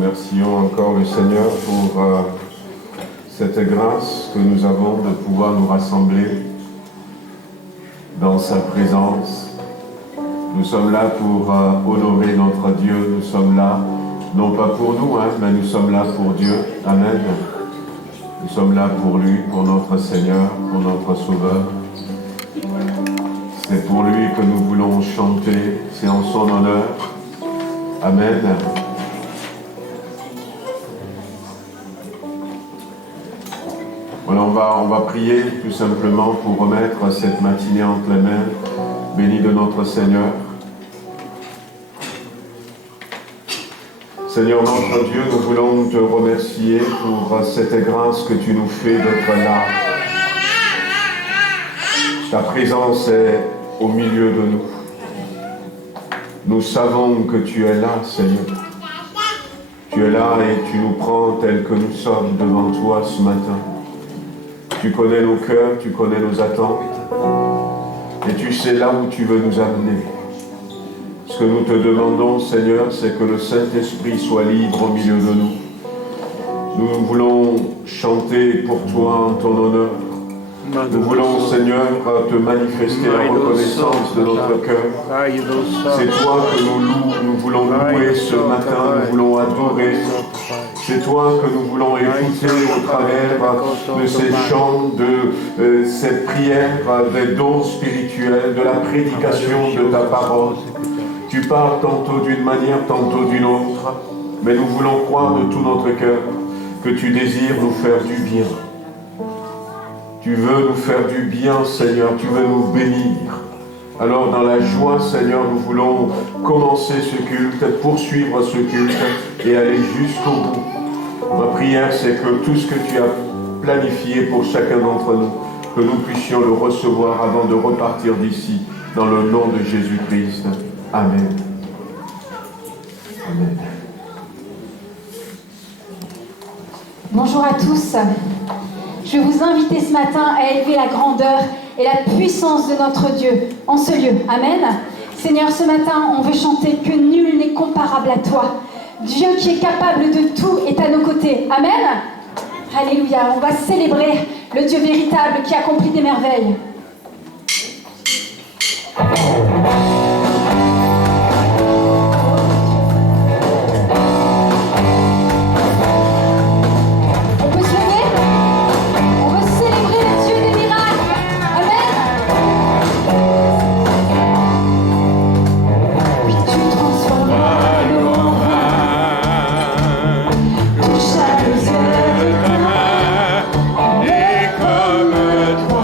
remercions encore le Seigneur pour cette grâce que nous avons de pouvoir nous rassembler dans sa présence. Nous sommes là pour honorer notre Dieu. Nous sommes là, non pas pour nous, mais nous sommes là pour Dieu. Amen. Nous sommes là pour lui, pour notre Seigneur, pour notre Sauveur. C'est pour lui que nous voulons chanter. C'est en son honneur. Amen. Voilà, on va prier tout simplement pour remettre cette matinée entre les mains bénies de notre Seigneur. Seigneur notre Dieu, nous voulons te remercier pour cette grâce que tu nous fais d'être là. Ta présence est au milieu de nous. Nous savons que tu es là, Seigneur. Tu es là et tu nous prends tels que nous sommes devant toi ce matin. Tu connais nos cœurs, tu connais nos attentes. Et tu sais là où tu veux nous amener. Ce que nous te demandons, Seigneur, c'est que le Saint-Esprit soit libre au milieu de nous. Nous voulons chanter pour toi en ton honneur. Nous voulons, Seigneur, te manifester la reconnaissance de notre cœur. C'est toi que nous louons, nous voulons louer ce matin, nous voulons adorer. C'est toi que nous voulons écouter au travers de ces chants, de cette prière, des dons spirituels, de la prédication de ta parole. Tu parles tantôt d'une manière, tantôt d'une autre, mais nous voulons croire de tout notre cœur que tu désires nous faire du bien. Tu veux nous faire du bien, Seigneur, tu veux nous bénir. Alors dans la joie, Seigneur, nous voulons commencer ce culte, poursuivre ce culte et aller jusqu'au bout. Ma prière, c'est que tout ce que tu as planifié pour chacun d'entre nous, que nous puissions le recevoir avant de repartir d'ici, dans le nom de Jésus-Christ. Amen. Amen. Bonjour à tous. Je vais vous inviter ce matin à élever la grandeur et la puissance de notre Dieu en ce lieu. Amen. Seigneur, ce matin, on veut chanter que nul n'est comparable à toi. Dieu qui est capable de tout est à nos côtés. Amen. Alléluia. On va célébrer le Dieu véritable qui accomplit des merveilles. Et comme toi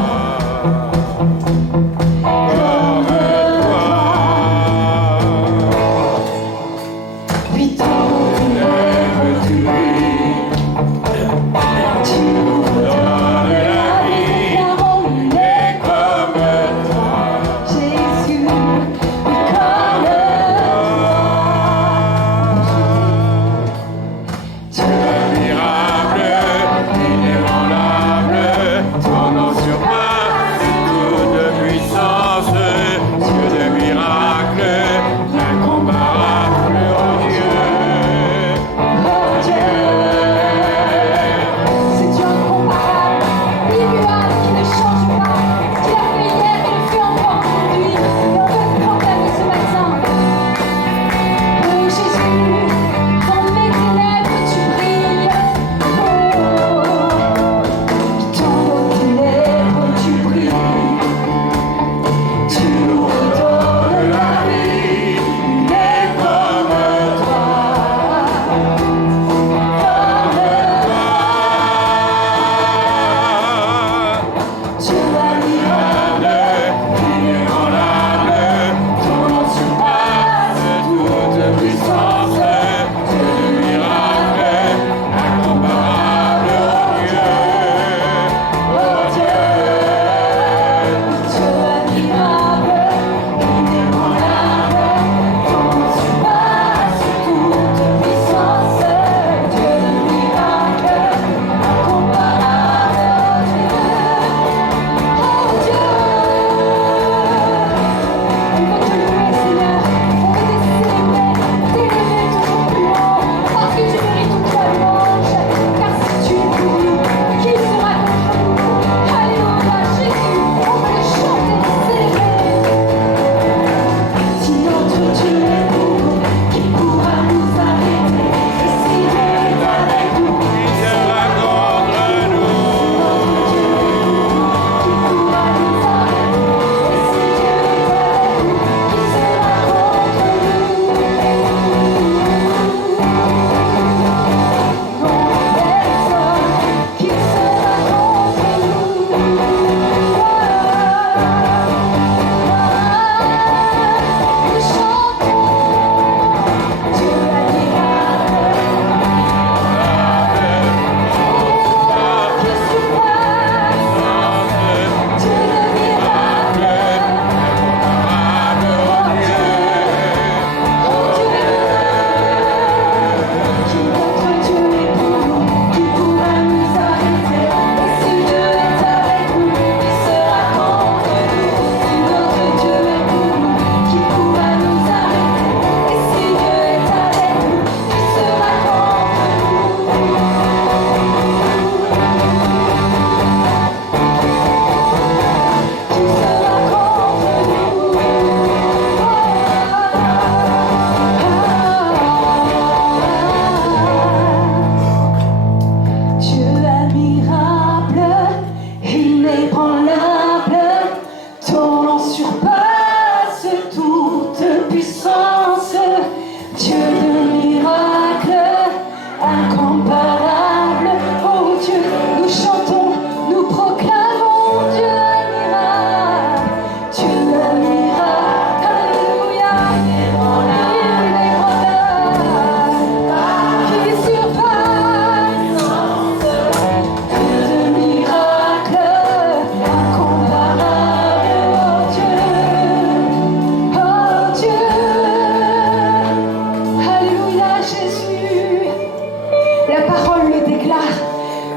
déclare,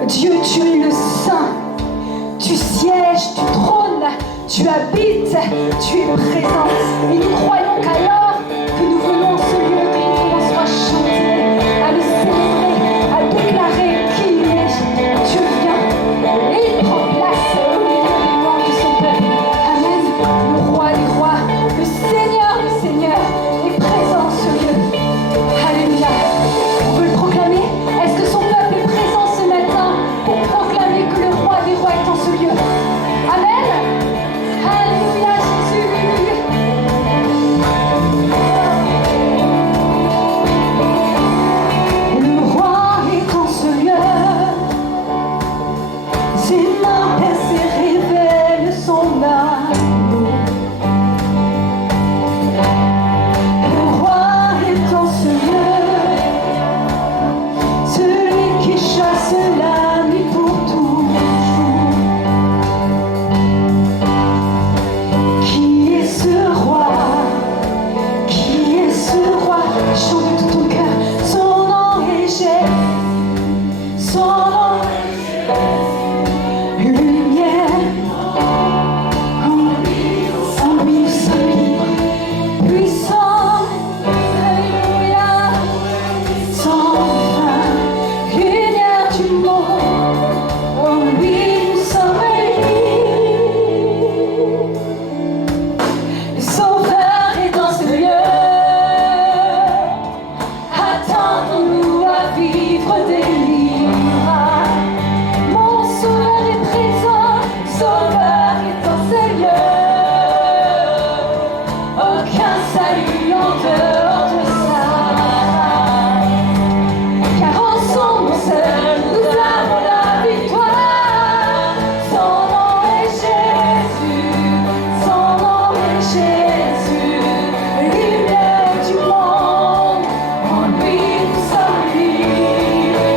Dieu, tu es le Saint. Tu sièges, tu trônes, tu habites, tu es présent. Et nous croyons qu'alors que nous venons en ce lieu, que nous commençons à chanter, à le célébrer, à déclarer qui il est. Dieu vient et il prend place au milieu des morts de son peuple. Amen. Le roi des rois, le Seigneur des seigneurs est présent en ce lieu. Alléluia. On peut le proclamer? Est-ce que son peuple est présent ce matin pour proclamer que le roi des rois est en ce lieu? Amen. Alléluia, Jésus. Le roi est en ce lieu. Ses mains percées révèlent son amour. Le roi est en ce lieu. Celui qui chasse la nuit pour toujours. Qui est ce roi? Qui est ce roi? Chante de tout ton cœur. Son nom est Jésus. Son nom est Jésus. Lumière. En lui nous sommes libres. Puissant. Alléluia. Sans fin. Lumière du monde. En lui nous sommes libres. Le Sauveur est dans ce lieu. Attendons-nous à vivre des miracles. Mon Sauveur est présent. Sauveur est dans ce lieu. Aucun salut en dehors de ça. Car en son nom seul, nous avons la victoire. Son nom est Jésus. Son nom est Jésus. Lumière du monde. En lui nous sommes libres.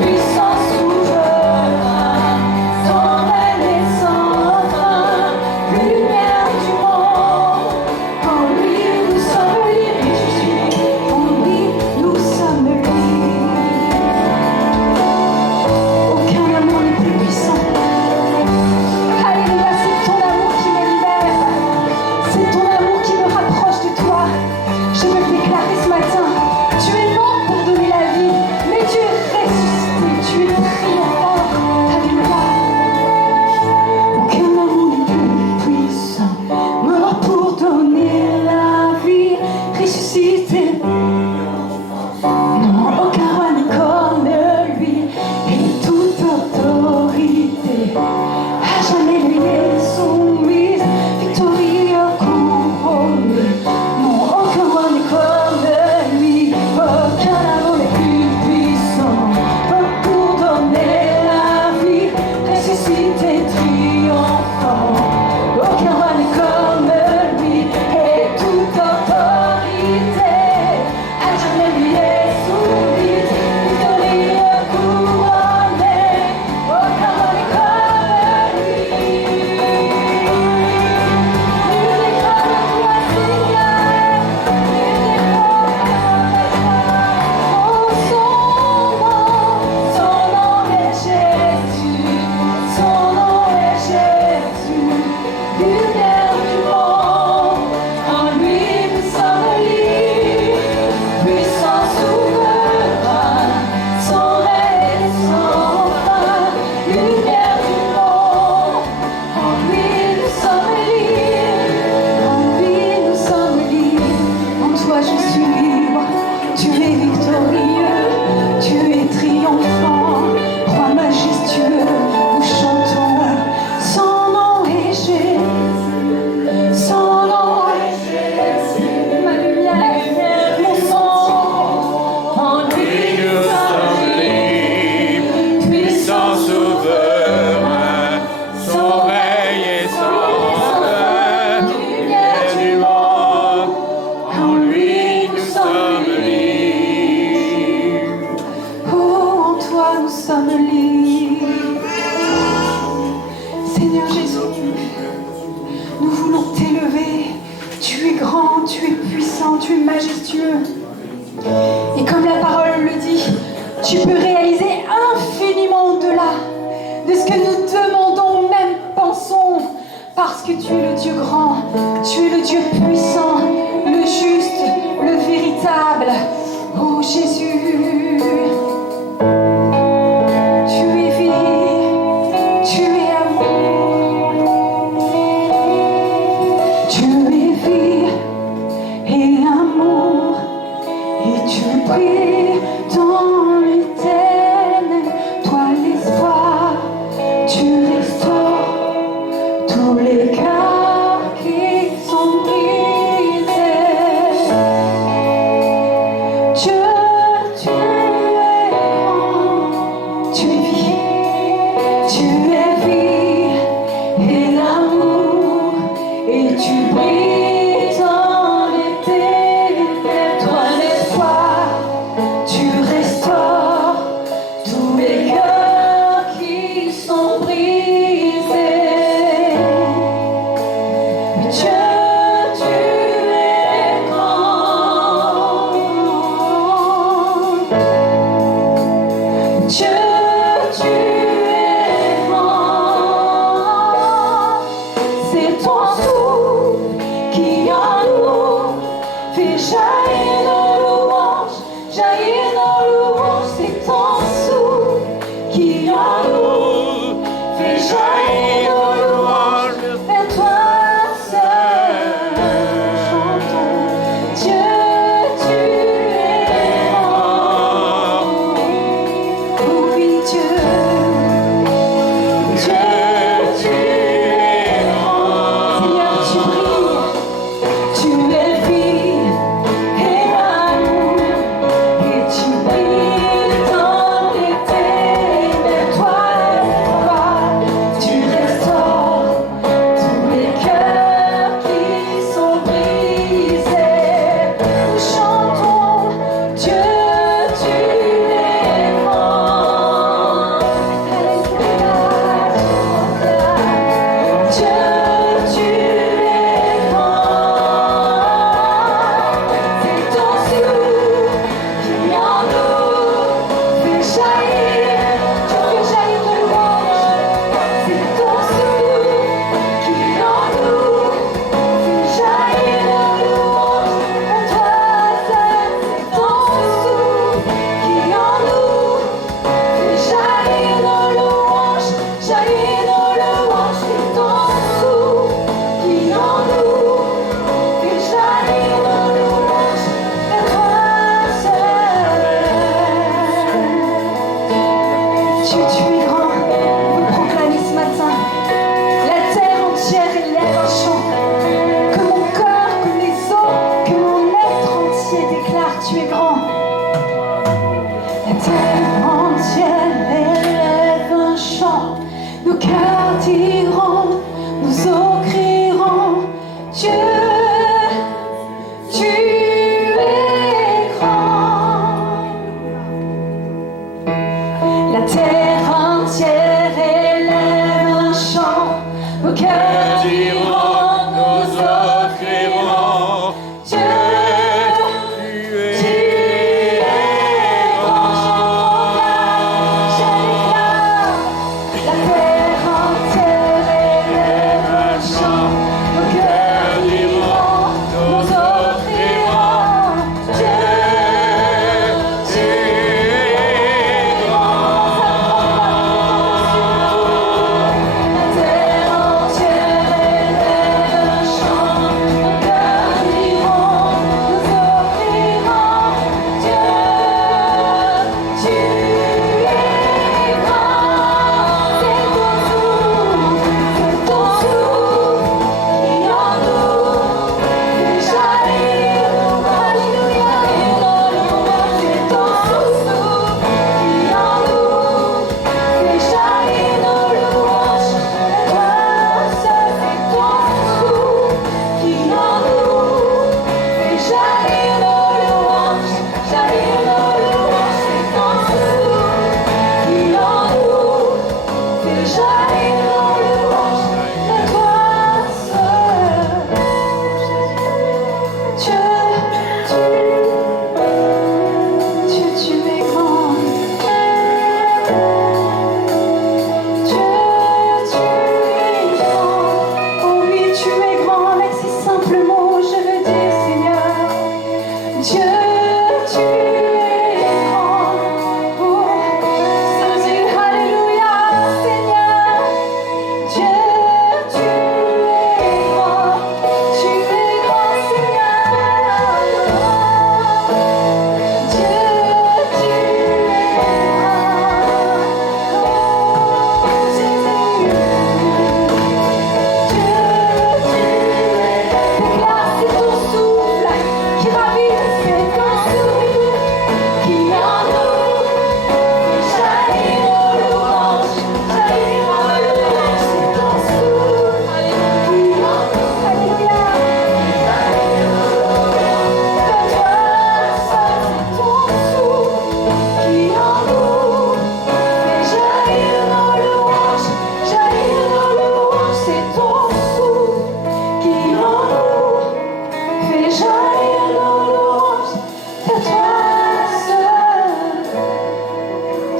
Puissant souverain. Son règne est sans fin. Lumière du monde. En lui nous sommes libres. Jésus. En lui nous sommes libres. Aucun amour n'est plus puissant. Alléluia, c'est ton amour qui me libère. C'est ton amour qui me rapproche de toi. Je veux le déclarer ce matin. Tu es mort pour donner la vie, mais tu es ressuscité. Tu es triomphant. Alléluia. Aucun amour n'est plus puissant. Mort pour donner la vie, ressuscité. Non, aucun roi n'est comme lui, et toute autorité à jamais lui est soumise, victorieux couronné. Non, aucun roi n'est comme lui, aucun amour n'est plus puissant. Pour donner la vie, ressuscité triomphant. Aucun roi n'est comme lui, et toute autorité à jamais lui est soumise, victorieux couronné. Aucun roi n'est comme lui. Nous déclarons toi, Seigneur. Oh, son nom est Jésus. Son nom est Jésus. Lumière du monde. En lui nous sommes libres. Puissant souverain. Son règne est sans fin. Lumière du monde. En lui nous sommes libres. En lui nous sommes libres. En toi je suis libre. Tu es victorieux. Tu es triomphant. Roi majestueux, nous chantons. Son nom est Jésus. Son nom est Jésus. Ma lumière, mon sang. En lui nous sommes libres. Puissant souverain, son règne est sans fin. Lumière du monde, en lui nous sommes libres. Oh, en toi nous sommes libres. Seigneur Jésus, nous voulons t'élever. Tu es grand, tu es puissant, tu es majestueux. Et comme la parole le dit, tu peux réaliser infiniment que nous demandons ou même pensons, parce que tu es le Dieu grand, tu es le Dieu puissant, le juste, le véritable. Oh Jésus, tu es vie, tu es amour, tu es vie et amour, et tu brilles dans l'éternel, toi l'espoir, tu restaures tous les cœurs qui sont brisés. Dieu, tu es grand, tu es vie et l'amour, et tu brilles dans l'éternel, toi l'espoir, tu restaures tous les cœurs qui sont brisés. Dieu, tu es grand. Dieu, tu es grand. C'est ton souffle qui en nous fait jaillir nos louanges, jaillir nos louanges. C'est ton souffle qui en nous fait jaillir nos louanges. Vers toi seul chantons. Dieu, tu es grand. Oui, Dieu, tu es grand. Seigneur, tu es vie et amour, et tu brilles dans l'éternel, toi l'espoir, tu restaures tous les cœurs qui sont brisés. Nous chantons, Dieu, tu es grand. Alléluia, Dieu, tu es grand. C'est ton souffle qui en nous fait jaillir, tu fais jaillir nos louanges. C'est ton souffle qui en nous fait jaillir nos louanges. Vers toi seul, c'est ton souffle qui en nous fait jaillir nos louanges, jaillir nos louanges. C'est ton souffle qui en nous fait jaillir nos louanges. Vers toi seul. Dieu, tu es grand. Vous proclamez ce matin. La terre entière élève un chant. Que mon cœur, que mes os, que mon être entier déclare, tu es grand. La terre entière élève un chant. Nos cœurs diront, nos os crieront, Dieu, tu es grand. La terre entière élève un chant. Nos cœurs diront, nos os crieront, Dieu, tu es grand.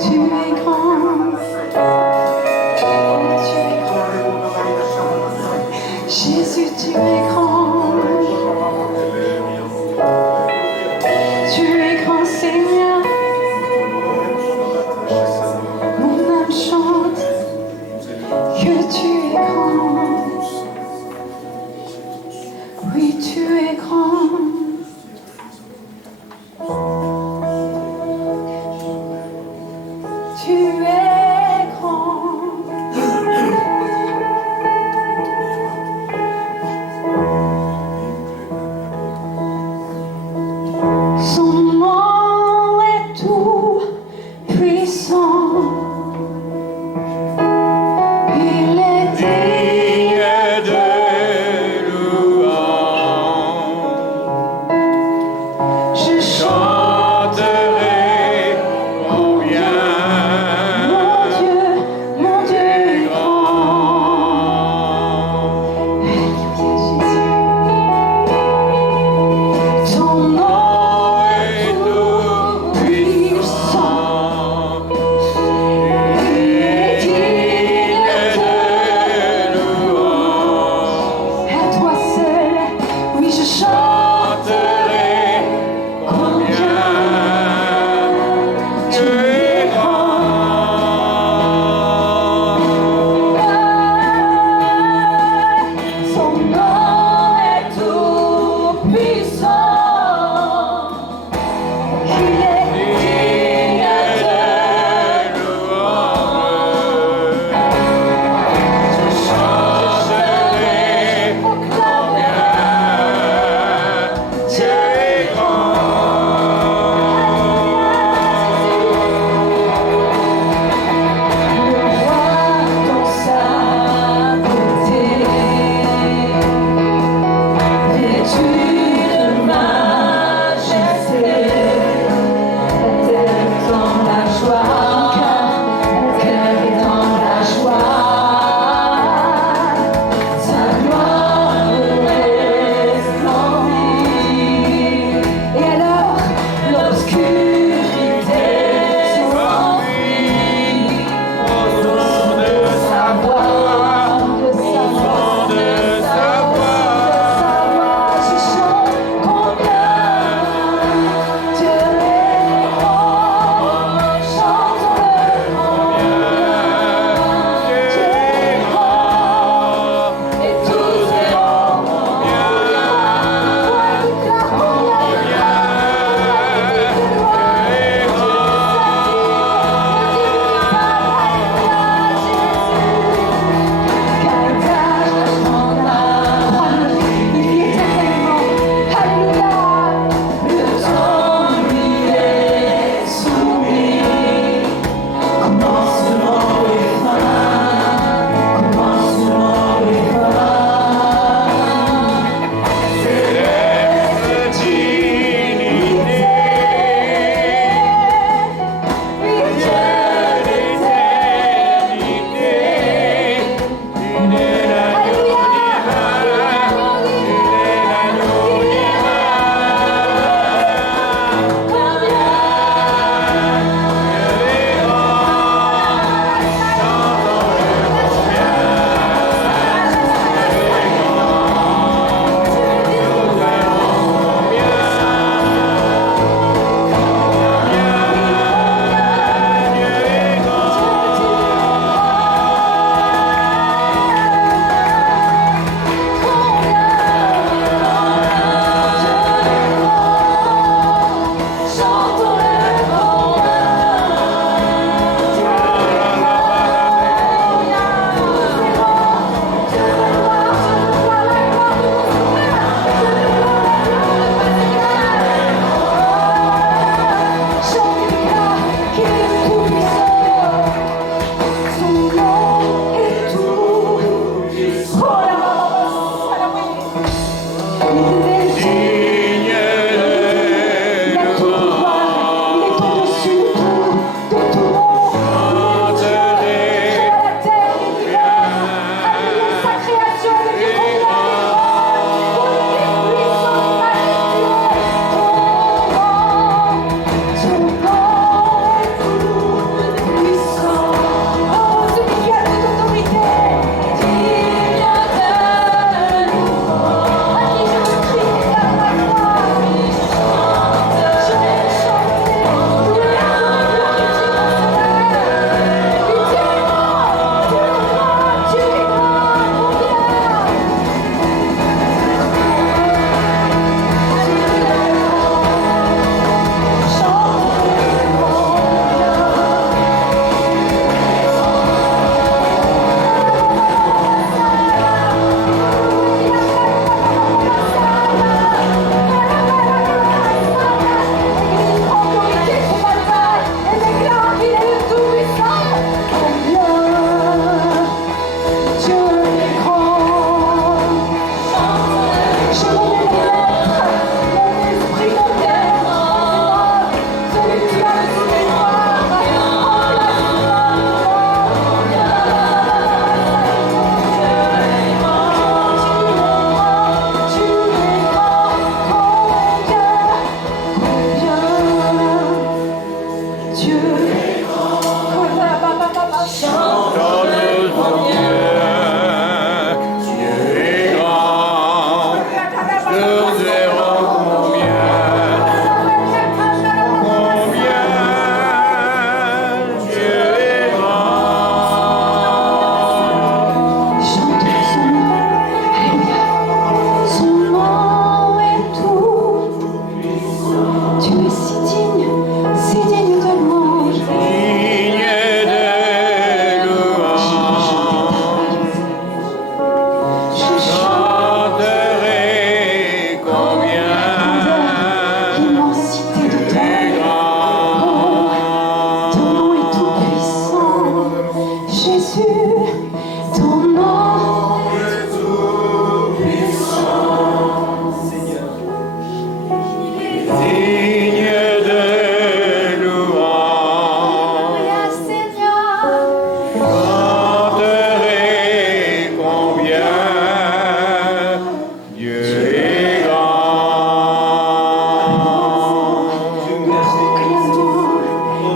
Tu es grand. Jésus, tu es grand. Tu es grand, Seigneur. Mon âme chante que tu es grand. Oui, tu es grand. Tu es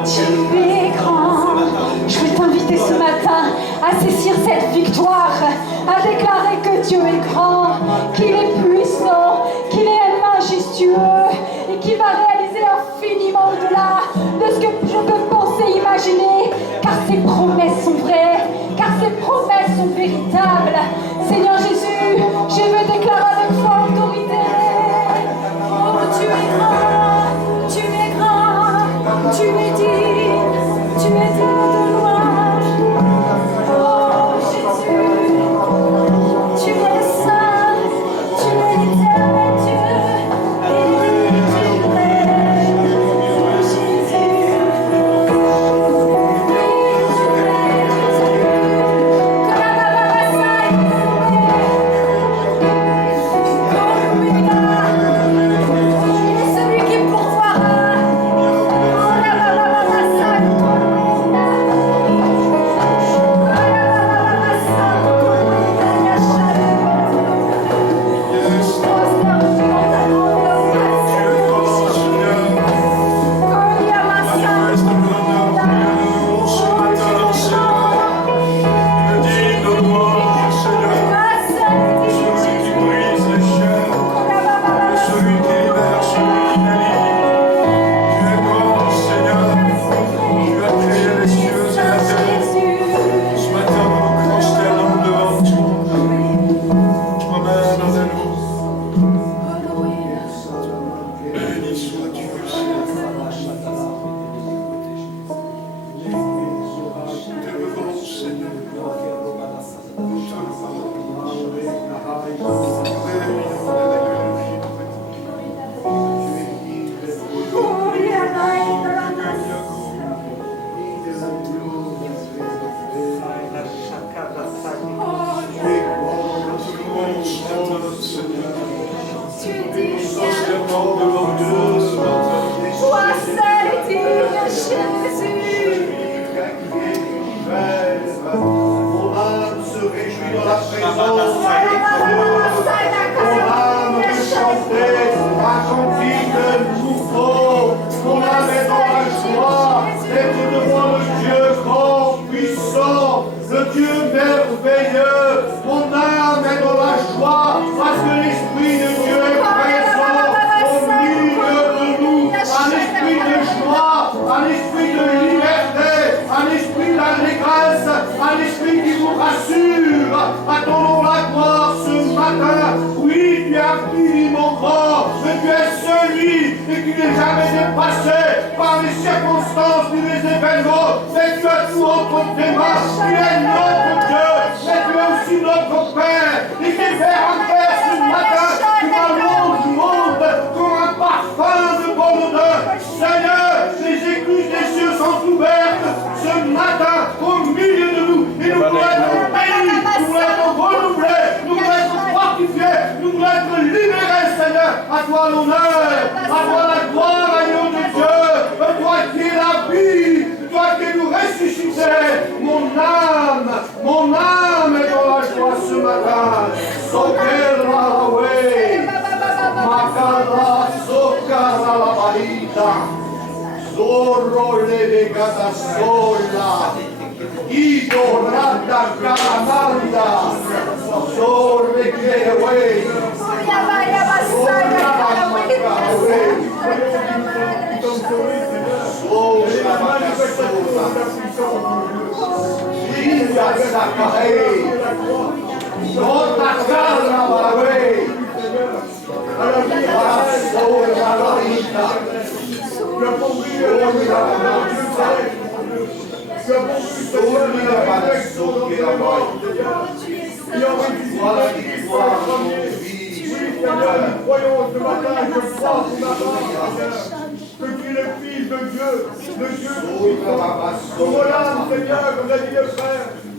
Tu es grand. Je veux t'inviter ce matin à saisir cette victoire, à déclarer que Dieu est grand, qu'il est puissant, qu'il est majestueux et qu'il va réaliser infiniment au-delà de ce que je peux penser, imaginer, car ses promesses sont vraies, car ses promesses sont véritables. Seigneur Jésus, je veux déclarer avec foi autorité. Oh, tu es grand, tu es grand, tu es digne, tu es digne de louange. Oh Jésus, tu es saint, tu es l'éternel Dieu, et tu es Jésus.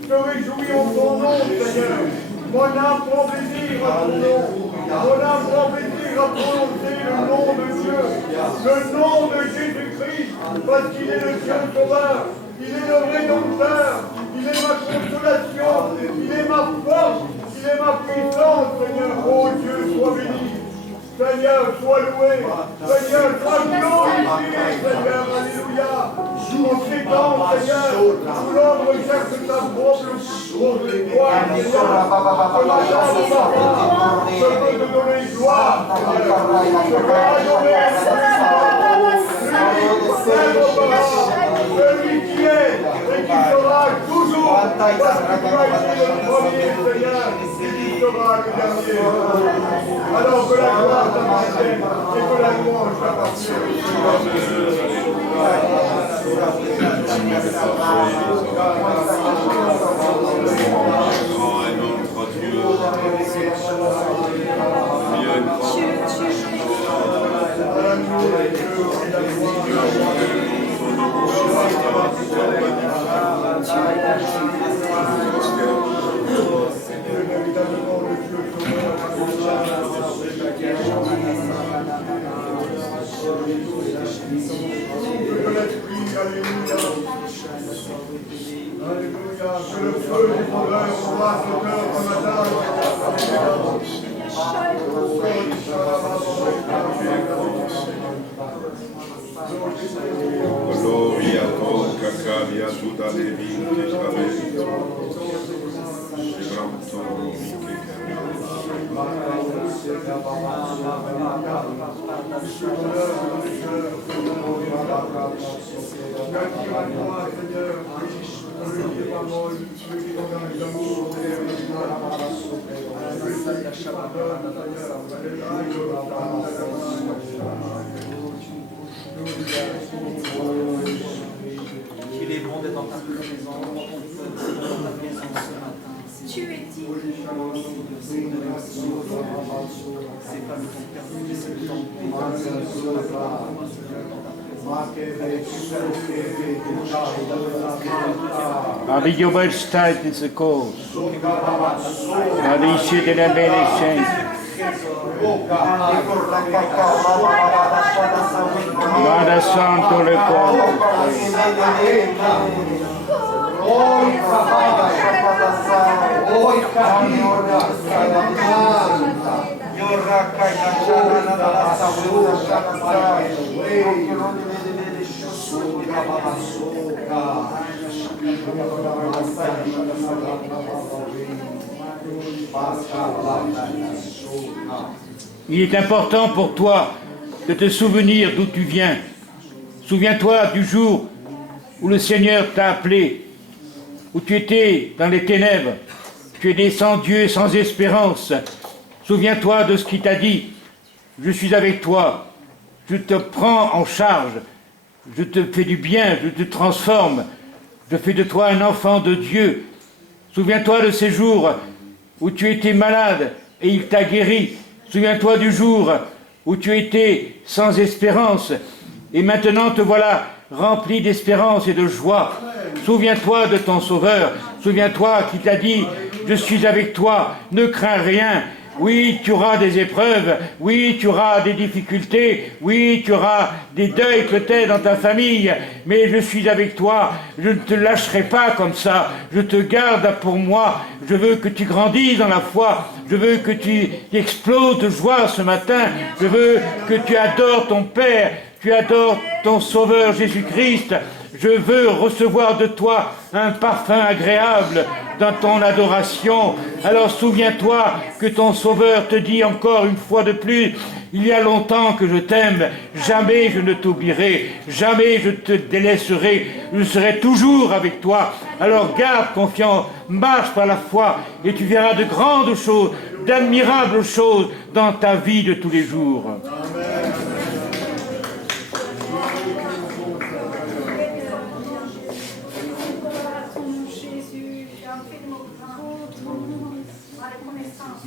Celui qui pourvoira. Seigneur, sois loué. Seigneur, sois glorifié, Seigneur. Alléluia. En ces temps, Seigneur, où l'homme recherche ta propre gloire, Seigneur, ce matin, mon enfant, je veux te donner gloire, Seigneur. Je veux adorer celui qui est et qui sera toujours, parce que tu as été le premier, Seigneur, et qui sera le dernier. Alors que la gloire t'appartienne et que la louange t'appartienne. Alléluia, que le feu du bonheur soit au cœur ce matin. Gloria toca calia tuta levin che cabello. Sebranto che Il est bon d'être en ta maison, dans ton feu, dans ta maison ce matin. Tu es digne. C'est pas le temps perdu, c'est le temps Abbiamo per stare in secondo. Alice della beneficenza. Vada santo le cose. Il est important pour toi de te souvenir d'où tu viens. Souviens-toi du jour où le Seigneur t'a appelé, où tu étais dans les ténèbres, tu étais sans Dieu, sans espérance. Souviens-toi de ce qu'il t'a dit. Je suis avec toi, je te prends en charge, je te fais du bien, je te transforme, je fais de toi un enfant de Dieu. Souviens-toi de ces jours où tu étais malade et il t'a guéri. Souviens-toi du jour où tu étais sans espérance et maintenant te voilà rempli d'espérance et de joie. Souviens-toi de ton Sauveur. Souviens-toi qu'il t'a dit « Je suis avec toi, ne crains rien ». Oui, tu auras des épreuves, oui, tu auras des difficultés, oui, tu auras des deuils peut-être dans ta famille, mais je suis avec toi, je ne te lâcherai pas comme ça, je te garde pour moi, je veux que tu grandisses dans la foi, je veux que tu exploses de joie ce matin, je veux que tu adores ton Père, tu adores ton Sauveur Jésus-Christ, je veux recevoir de toi un parfum agréable dans ton adoration. Alors souviens-toi que ton Sauveur te dit encore une fois de plus, il y a longtemps que je t'aime, jamais je ne t'oublierai, jamais je te délaisserai, je serai toujours avec toi. Alors garde confiance, marche par la foi et tu verras de grandes choses, d'admirables choses dans ta vie de tous les jours. Amen.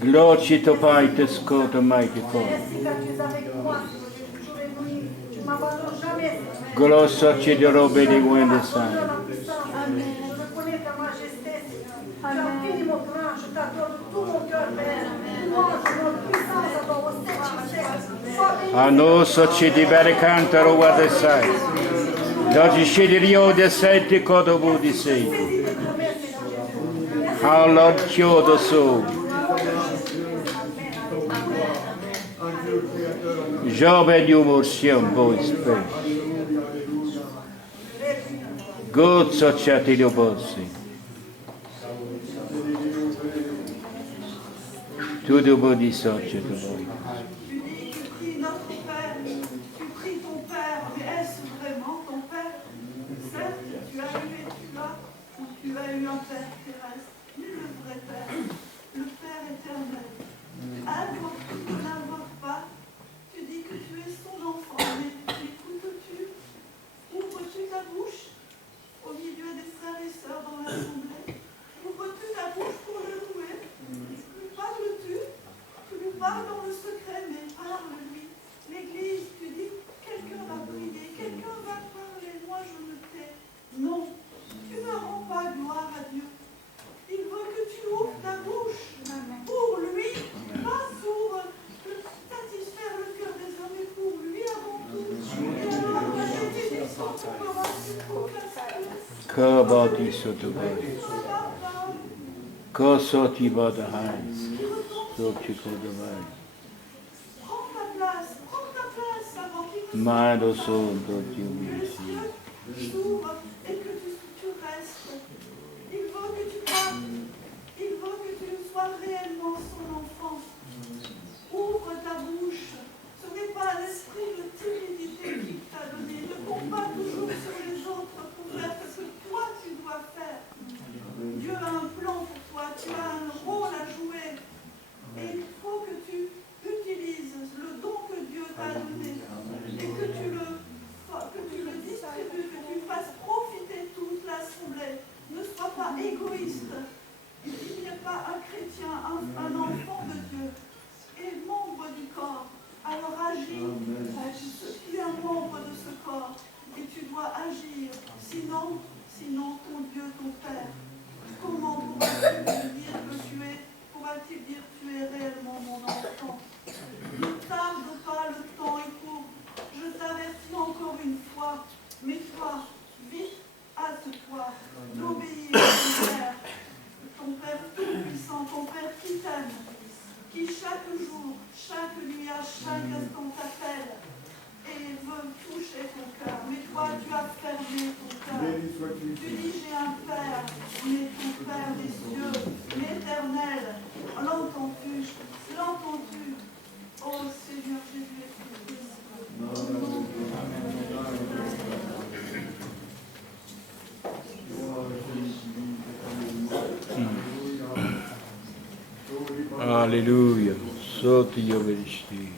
Gloria to Pai, te scoto mai che fuori. Glossa ci di robe di guende sangue. A nos ci di bere cantaro guarda sai. Oggi ci di rio di sette codo bu di sei. All'occhio do su. Giove di umorsione voi specie. Gozzo ciati dobossi. Tu dobo di soce doboi. Tu dis, tu pries notre Père, tu pries ton Père, mais est-ce vraiment ton Père? Certes, tu as eu et tu as eu un Père terrestre, mais le vrai Père, le Père éternel. Alors, tu ne l'invoques pas, tu dis que tu es son enfant, mais écoutes-tu? Ouvres-tu ta bouche au milieu des frères et sœurs dans l'assemblée? Ouvres-tu ta bouche pour le louer? Lui parles-tu? Tu lui parles dans le secret, mais parle-lui. L'Église, tu dis, quelqu'un va prier, quelqu'un va parler, moi je me tais. Non, tu ne rends pas gloire à Dieu. Il veut que tu ouvres ta bouche pour lui, pas pour satisfaire le cœur des hommes, mais pour lui avant tout. Et alors, la bénédiction tombera sur toute la salle. Kabati sotoboi. Kosoti badahai. Sochiko doboi. Prends ta place avant qu'il ne Mado soit so que les dotiumisi. cieux s'ouvrent et que tu restes. Il veut que tu partes. Il veut que tu sois réellement son enfant. Ouvre ta bouche. Ce n'est pas l'esprit de timidité qui t'a donné. Ne compte pas toujours sur les autres pour faire ce que toi tu dois faire. Dieu a un plan pour toi. Tu as un rôle à jouer. Et il faut que tu utilises le don que Dieu t'a donné et que tu le distribues, que tu fasses profiter toute l'assemblée. Ne sois pas égoïste. Il n'y a pas un chrétien, un enfant de Dieu et membre du corps. Alors agis. Tu es un membre de ce corps et tu dois agir. Sinon ton Dieu, ton Père, comment pourra-t-il dire que pourra-t-il dire tu es réellement mon enfant? Ne tarde pas, le temps est court. Je t'avertis encore une fois, mais toi, vite, hâte-toi d'obéir ton Père tout-puissant, ton Père qui t'aime, qui chaque jour, chaque nuit, à chaque instant t'appelle et veut toucher ton cœur. Mais toi, tu as fermé ton cœur. Tu dis, j'ai un Père, mais ton Père des cieux, l'éternel. L'entends-tu? L'entends-tu? Oh Seigneur Jésus, Alléluia. Soti yovelishti.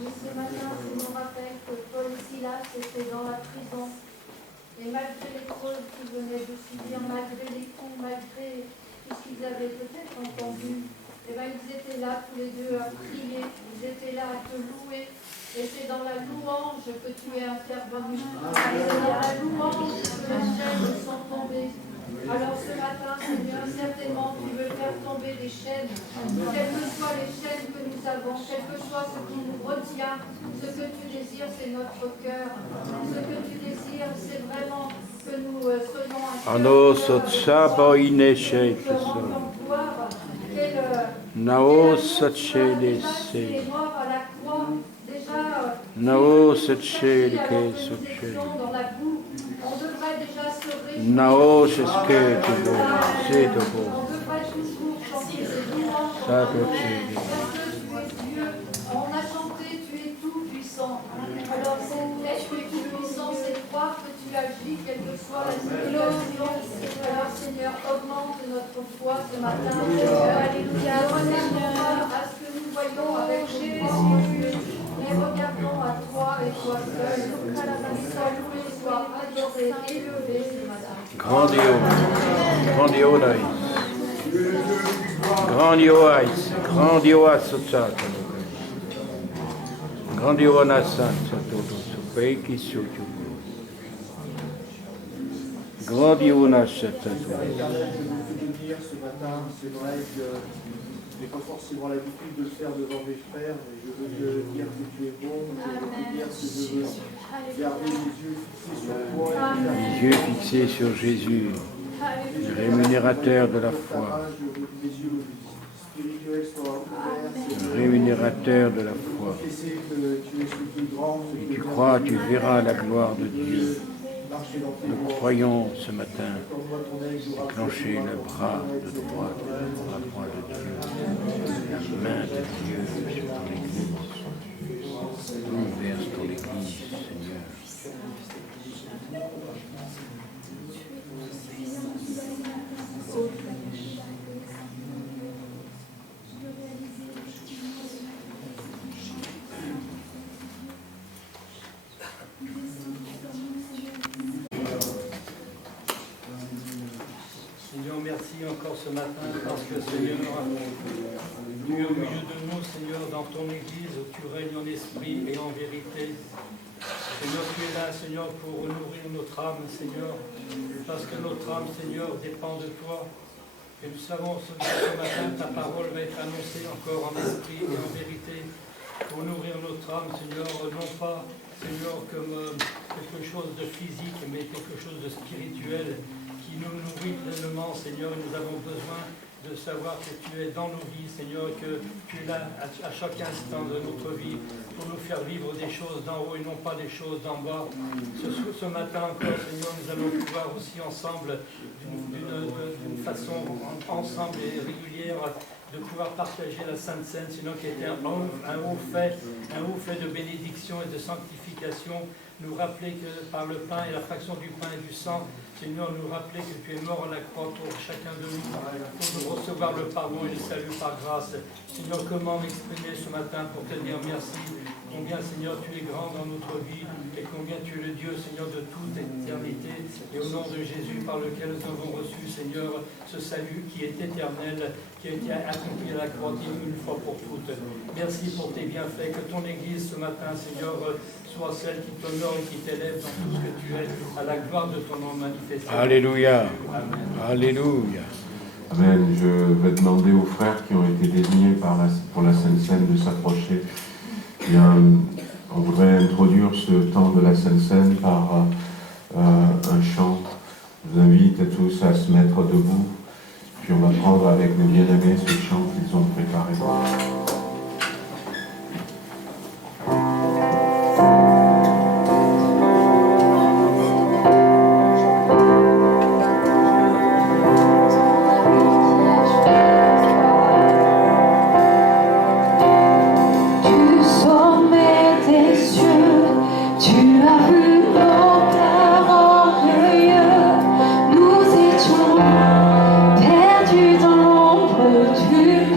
Ce matin, je me rappelle que Paul et Silas étaient dans la prison. Et malgré l'épreuve qu'ils venaient de subir, malgré les coups, malgré tout ce qu'ils avaient peut-être entendu, et bien ils étaient là tous les deux à prier, ils étaient là à te louer. Et c'est dans la louange que tu es intervenu. C'est dans la louange que les chaînes sont tombées. Alors ce matin, Seigneur, certainement tu veux faire tomber les chaînes, quelles que soient les chaînes que nous avons, quel que soit ce qui nous retient, ce que tu désires, c'est notre cœur. Ce que tu désires, c'est vraiment que nous soyons un cœur. Ano sotsaba ineshe keso. Nao satchele se. Nao satchele keso. Nao sheske tibo. C'est tobo. Ça tochele. On a chanté, tu es tout puissant. Alors, est-ce que tu es puissant, c'est de croire que tu agis, quelle que soit la situation. Alors, Seigneur, augmente notre foi ce matin. Alléluia. Seigneur, à ce que nous voyons avec Jésus, mais regardons à toi et toi seul. Sois loué, sois adoré, élevé ce matin. Grandioas sotsata. Grandiosa santa toto supeki sotubo. Grandiosa santa. Je veux te dire ce matin, c'est vrai que je n'ai pas forcément l'habitude de le faire devant mes frères, mais je veux te dire que tu es bon, je veux te dire que je veux garder les yeux fixés sur toi. Les yeux fixés sur Jésus, le rémunérateur de la foi. Je veux que mes yeux spirituels soient ouverts. Le rémunérateur de la foi. Confesser que tu es ce plus grand, Et tu crois, tu verras la gloire de Dieu. marcher dans tes Nous voies. croyons ce matin Accorde-moi ton aide, nous déclencher le bras de droite, le bras droit de Dieu, la main de Dieu sur ton Église. Renverse ton Église, Seigneur. Seigneur, merci encore ce matin parce que Seigneur, tu es au milieu de nous, Seigneur, dans ton Église où tu règnes en esprit et en vérité. Seigneur, tu es là, Seigneur, pour nourrir notre âme, Seigneur, parce que notre âme, Seigneur, dépend de toi. Et nous savons ce matin, ta parole va être annoncée encore en esprit et en vérité pour nourrir notre âme, Seigneur, non pas, Seigneur, comme quelque chose de physique, mais quelque chose de spirituel qui nous nourrit pleinement, Seigneur. Nous avons besoin de savoir que tu es dans nos vies, Seigneur, que tu es là à chaque instant de notre vie pour nous faire vivre des choses d'en haut et non pas des choses d'en bas. Ce matin encore, Seigneur, nous allons pouvoir aussi ensemble, d'une façon ensemble et régulière, de pouvoir partager la Sainte Seine, Seigneur, qui était un haut fait de bénédiction et de sanctification. Nous rappeler que par le pain et la fraction du pain et du sang, Seigneur, nous rappeler que tu es mort à la croix pour chacun de nous, pour nous recevoir le pardon et le salut par grâce. Seigneur, comment m'exprimer ce matin pour te dire merci, combien, Seigneur, tu es grand dans notre vie et combien tu es le Dieu, Seigneur, de toute éternité. Et au nom de Jésus, par lequel nous avons reçu, Seigneur, ce salut qui est éternel, qui a été accompli à la croix une fois pour toutes. Merci pour tes bienfaits. Que ton Église ce matin, Seigneur, soit celle qui t'honore et qui t'élève dans tout ce que tu es, à la gloire de ton nom manifesté. Alléluia. Amen. Alléluia. Amen. Je vais demander aux frères qui ont été désignés pour la Sainte Seine de s'approcher. On voudrait introduire ce temps de la Sainte Seine par un chant. Je vous invite tous à se mettre debout, puis on va prendre avec nos bien-aimés ce chant qu'ils ont préparé. Perdu dans l'ombre du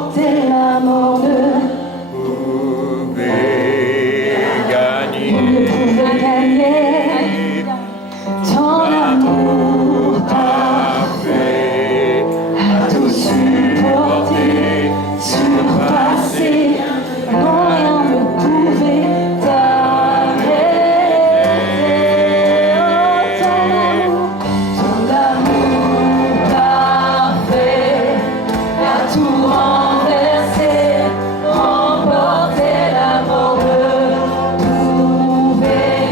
remporter la mort ne pouvait gagner. Ton amour parfait a tout supporté, surpassé, rien ne pouvait t'arrêter. Ton amour parfait a tout renversé, remporté la mort ne pouvait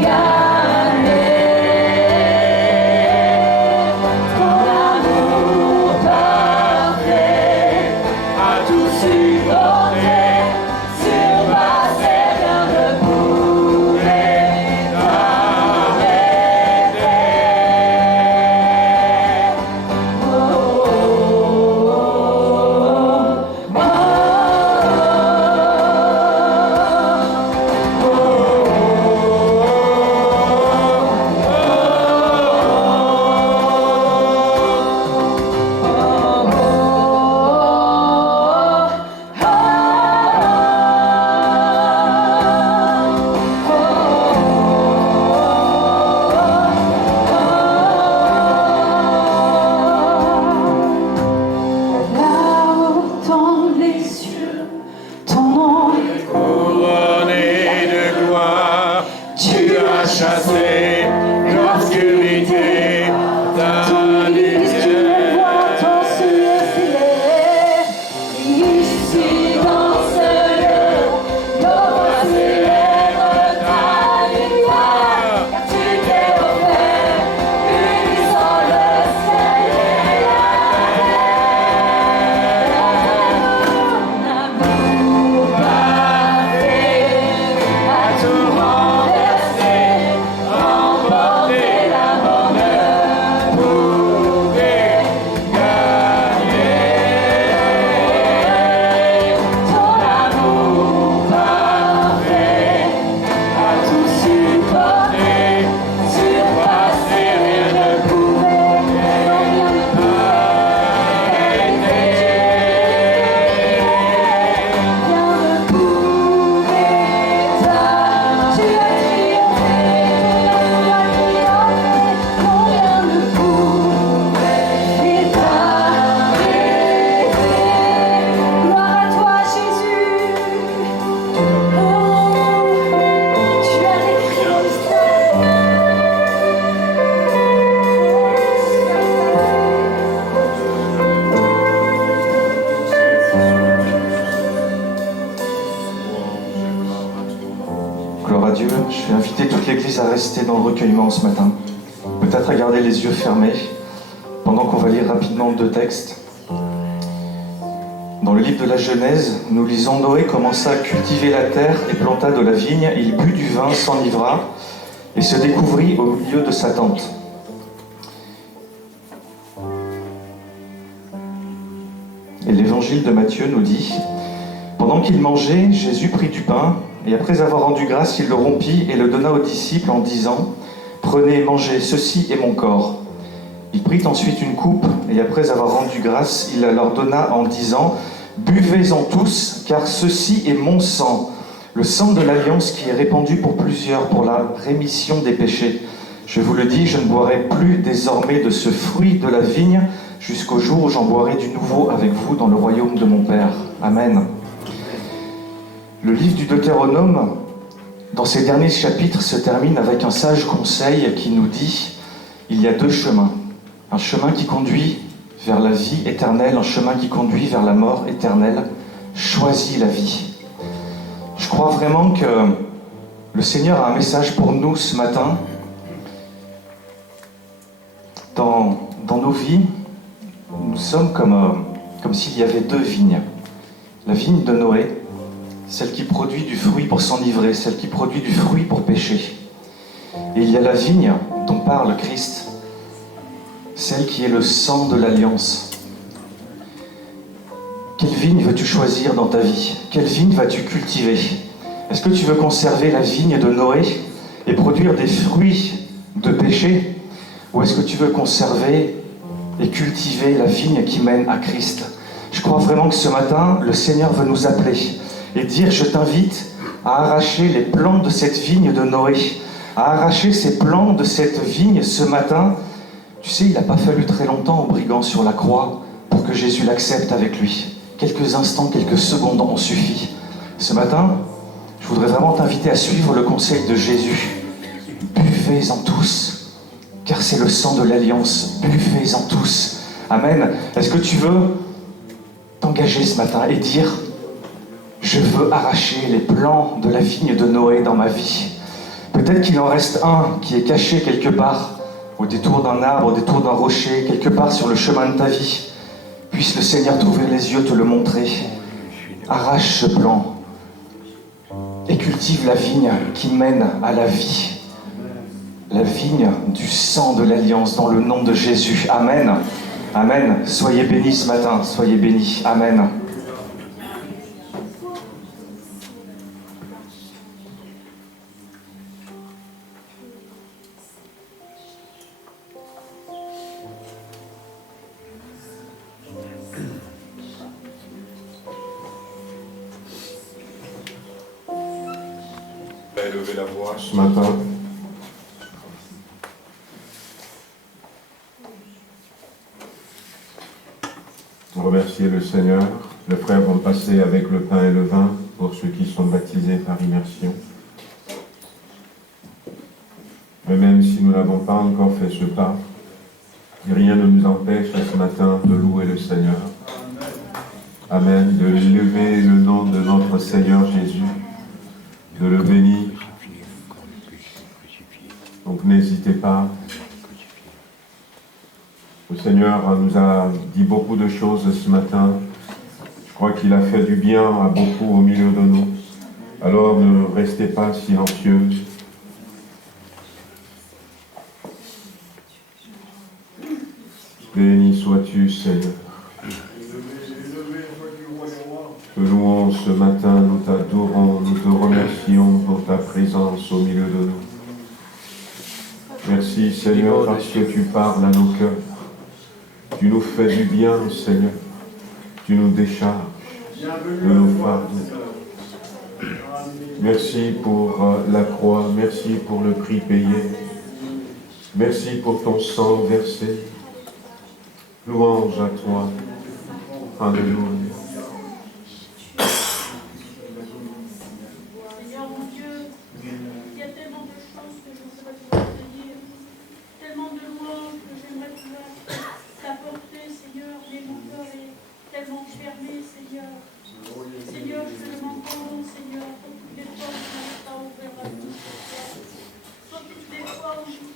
gagner. Ton amour parfait a tout supporté, surpassé, rien ne pouvait t'arrêter. Là-haut dans les cieux, ton nom est Couronné de gloire, tu as chassé l'obscurité ton d'un Église, tu le vois, ton Seigneur célèbre. Ici dans ce lieu, nos voix célèbrent ta victoire, car tu t'es offert, unissant le ciel et la terre. Ton amour parfait a tout renversé, remporté la mort ne pouvait gagner. Ton amour parfait a tout supporté, surpassé, rien ne pouvait, rien ne pouvait t'arrêter. Tu as triomphé, tu as triomphé, non, rien ne pouvait t'arrêter. Gloire à toi, Jésus. Oh, tu as décrit Gloire à Dieu. Je vais inviter toute l'Église à rester dans le recueillement ce matin. Peut-être à garder les yeux fermés pendant qu'on va lire rapidement deux textes. Dans le livre de la Genèse, nous lisons Noé commença à cultiver la terre et planta de la vigne. Il but du vin, s'enivra et se découvrit au milieu de sa tente. Et l'évangile de Matthieu nous dit: pendant qu'il mangeait, Jésus prit du pain, et après avoir rendu grâce, il le rompit et le donna aux disciples en disant: prenez et mangez, ceci est mon corps. Il prit ensuite une coupe, et après avoir rendu grâce, il la leur donna en disant: buvez-en tous, car ceci est mon sang, le sang de l'alliance qui est répandu pour plusieurs pour la rémission des péchés. Je vous le dis, je ne boirai plus désormais de ce fruit de la vigne jusqu'au jour où j'en boirai du nouveau avec vous dans le royaume de mon Père. Amen. Le livre du Deutéronome, dans ses derniers chapitres, se termine avec un sage conseil qui nous dit: il y a deux chemins. Un chemin qui conduit vers la vie éternelle, un chemin qui conduit vers la mort éternelle. Choisis la vie. Je crois vraiment que le Seigneur a un message pour nous ce matin. Dans nos vies, nous sommes comme s'il y avait deux vignes. La vigne de Noé, celle qui produit du fruit pour s'enivrer, celle qui produit du fruit pour pécher. Et il y a la vigne dont parle Christ, celle qui est le sang de l'alliance. Quelle vigne veux-tu choisir dans ta vie? Quelle vigne vas-tu cultiver? Est-ce que tu veux conserver la vigne de Noé et produire des fruits de péché? Ou est-ce que tu veux conserver et cultiver la vigne qui mène à Christ? Je crois vraiment que ce matin, le Seigneur veut nous appeler et dire, je t'invite à arracher les plants de cette vigne de Noé, à arracher ces plants de cette vigne ce matin. Tu sais, il n'a pas fallu très longtemps au brigand sur la croix pour que Jésus l'accepte avec lui. Quelques instants, quelques secondes ont suffi. Ce matin, je voudrais vraiment t'inviter à suivre le conseil de Jésus. Buvez-en tous, car c'est le sang de l'Alliance. Buvez-en tous. Amen. Est-ce que tu veux t'engager ce matin et dire, je veux arracher les plants de la vigne de Noé dans ma vie. Peut-être qu'il en reste un qui est caché quelque part, au détour d'un arbre, au détour d'un rocher, quelque part sur le chemin de ta vie. Puisse le Seigneur t'ouvrir les yeux, te le montrer. Arrache ce plant et cultive la vigne qui mène à la vie. La vigne du sang de l'Alliance dans le nom de Jésus. Amen. Amen. Soyez bénis ce matin, soyez bénis. Amen. Élever la voix ce matin. Remercier le Seigneur. Les frères vont passer avec le pain et le vin pour ceux qui sont baptisés par immersion. Mais même si nous n'avons pas encore fait ce pas, rien ne nous empêche ce matin de louer le Seigneur. Amen. De lever le nom de notre Seigneur Jésus, de le bénir. Donc n'hésitez pas. Le Seigneur nous a dit beaucoup de choses ce matin. Je crois qu'il a fait du bien à beaucoup au milieu de nous. Alors ne restez pas silencieux. Béni sois-tu, Seigneur. Te louons ce matin, nous t'adorons, nous te remercions pour ta présence au milieu de nous. Merci, Seigneur, parce que tu parles à nos cœurs. Tu nous fais du bien, Seigneur. Tu nous décharges de nos fardeaux. Merci pour la croix. Merci pour le prix payé. Merci pour ton sang versé. Louange à toi. Alléluia. Seigneur mon Dieu, il y a tellement de choses que je ne saurais pas te dire, tellement de louanges que j'aimerais pouvoir t'apporter, Seigneur, mais mon cœur est tellement fermé, Seigneur. Seigneur, je te demande pardon, Seigneur, pour toutes les fois où je n'arrive pas à ouvrir la bouche, pour toutes les fois où je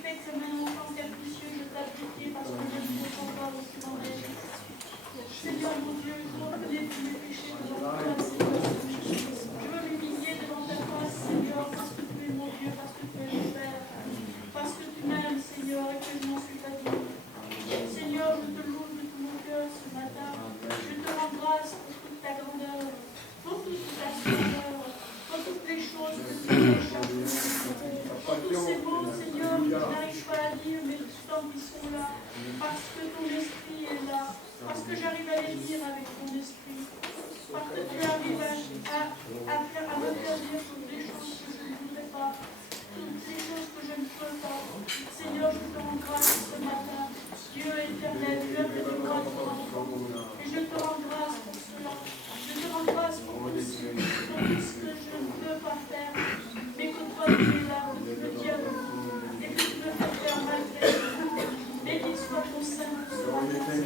fais comme un enfant capricieux, je t'applique parce que je ne me sens pas où tu m'en es. Seigneur mon Dieu, je reconnais tous mes péchés devant toi, Seigneur. Je veux m'humilier devant ta face, Seigneur, parce que tu es mon Dieu, parce que tu es mon Père, parce que tu m'aimes, Seigneur, et que je n'en suis pas digne. Seigneur, je te loue de tout mon cœur ce matin. Je te rends grâce pour toute ta grandeur, pour toute ta splendeur, pour toutes les choses que tu fais chaque jour. Pour tous ces mots, Seigneur, que je n'arrive pas à dire, mais tu sens qu'ils sont là, parce que ton esprit est là, parce que j'arrive à les dire avec ton esprit, parce que tu arrives à me faire dire toutes les choses que je ne voudrais pas, toutes les choses que je ne peux pas. Seigneur, je te rends grâce ce matin. Dieu éternel, tu as fait de moi ton enfant. Et je te rends grâce pour cela. Je te rends grâce pour tout ce que je ne peux pas faire. Mais que toi tu es là, que tu me tiens debout. Et que tu me fais faire malgré tout. Et qu'il soit ton Saint ce matin.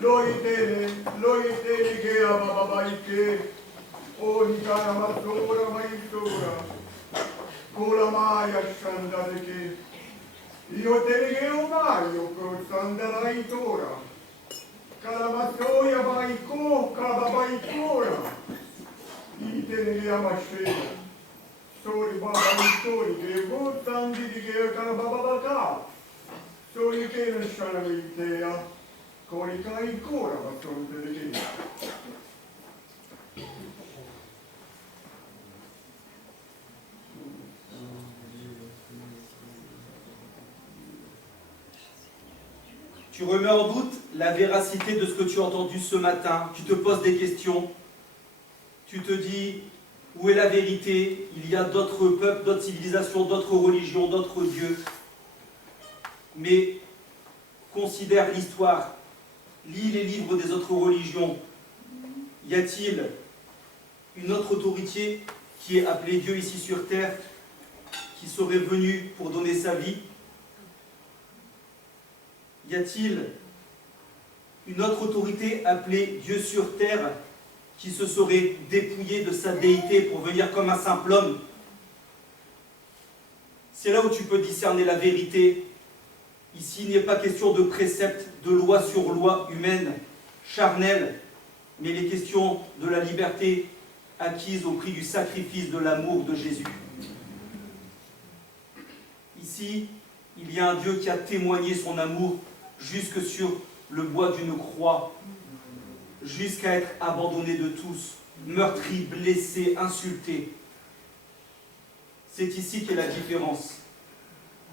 Loitele che ababaike, onikana masora maisora, kola maya shandale che, io te ne che o maio pro sandarai tora, calamasoia baiko, kababaikora, ite ne che amascena, sori babaitori che votandi di che calabababaka, sori che ne shanamitea, Tu remets en doute la véracité de ce que tu as entendu ce matin. Tu te poses des questions. Tu te dis, où est la vérité? Il y a d'autres peuples, d'autres civilisations, d'autres religions, d'autres dieux. Mais considère l'histoire. Lis les livres des autres religions. Y a-t-il une autre autorité qui est appelée Dieu ici sur terre, qui serait venue pour donner sa vie? Y a-t-il une autre autorité appelée Dieu sur terre qui se serait dépouillée de sa déité pour venir comme un simple homme? C'est là où tu peux discerner la vérité. Ici, il n'est pas question de préceptes, de loi sur loi humaine, charnelle, mais il est question de la liberté acquise au prix du sacrifice de l'amour de Jésus. Ici, il y a un Dieu qui a témoigné son amour jusque sur le bois d'une croix, jusqu'à être abandonné de tous, meurtri, blessé, insulté. C'est ici qu'est la différence.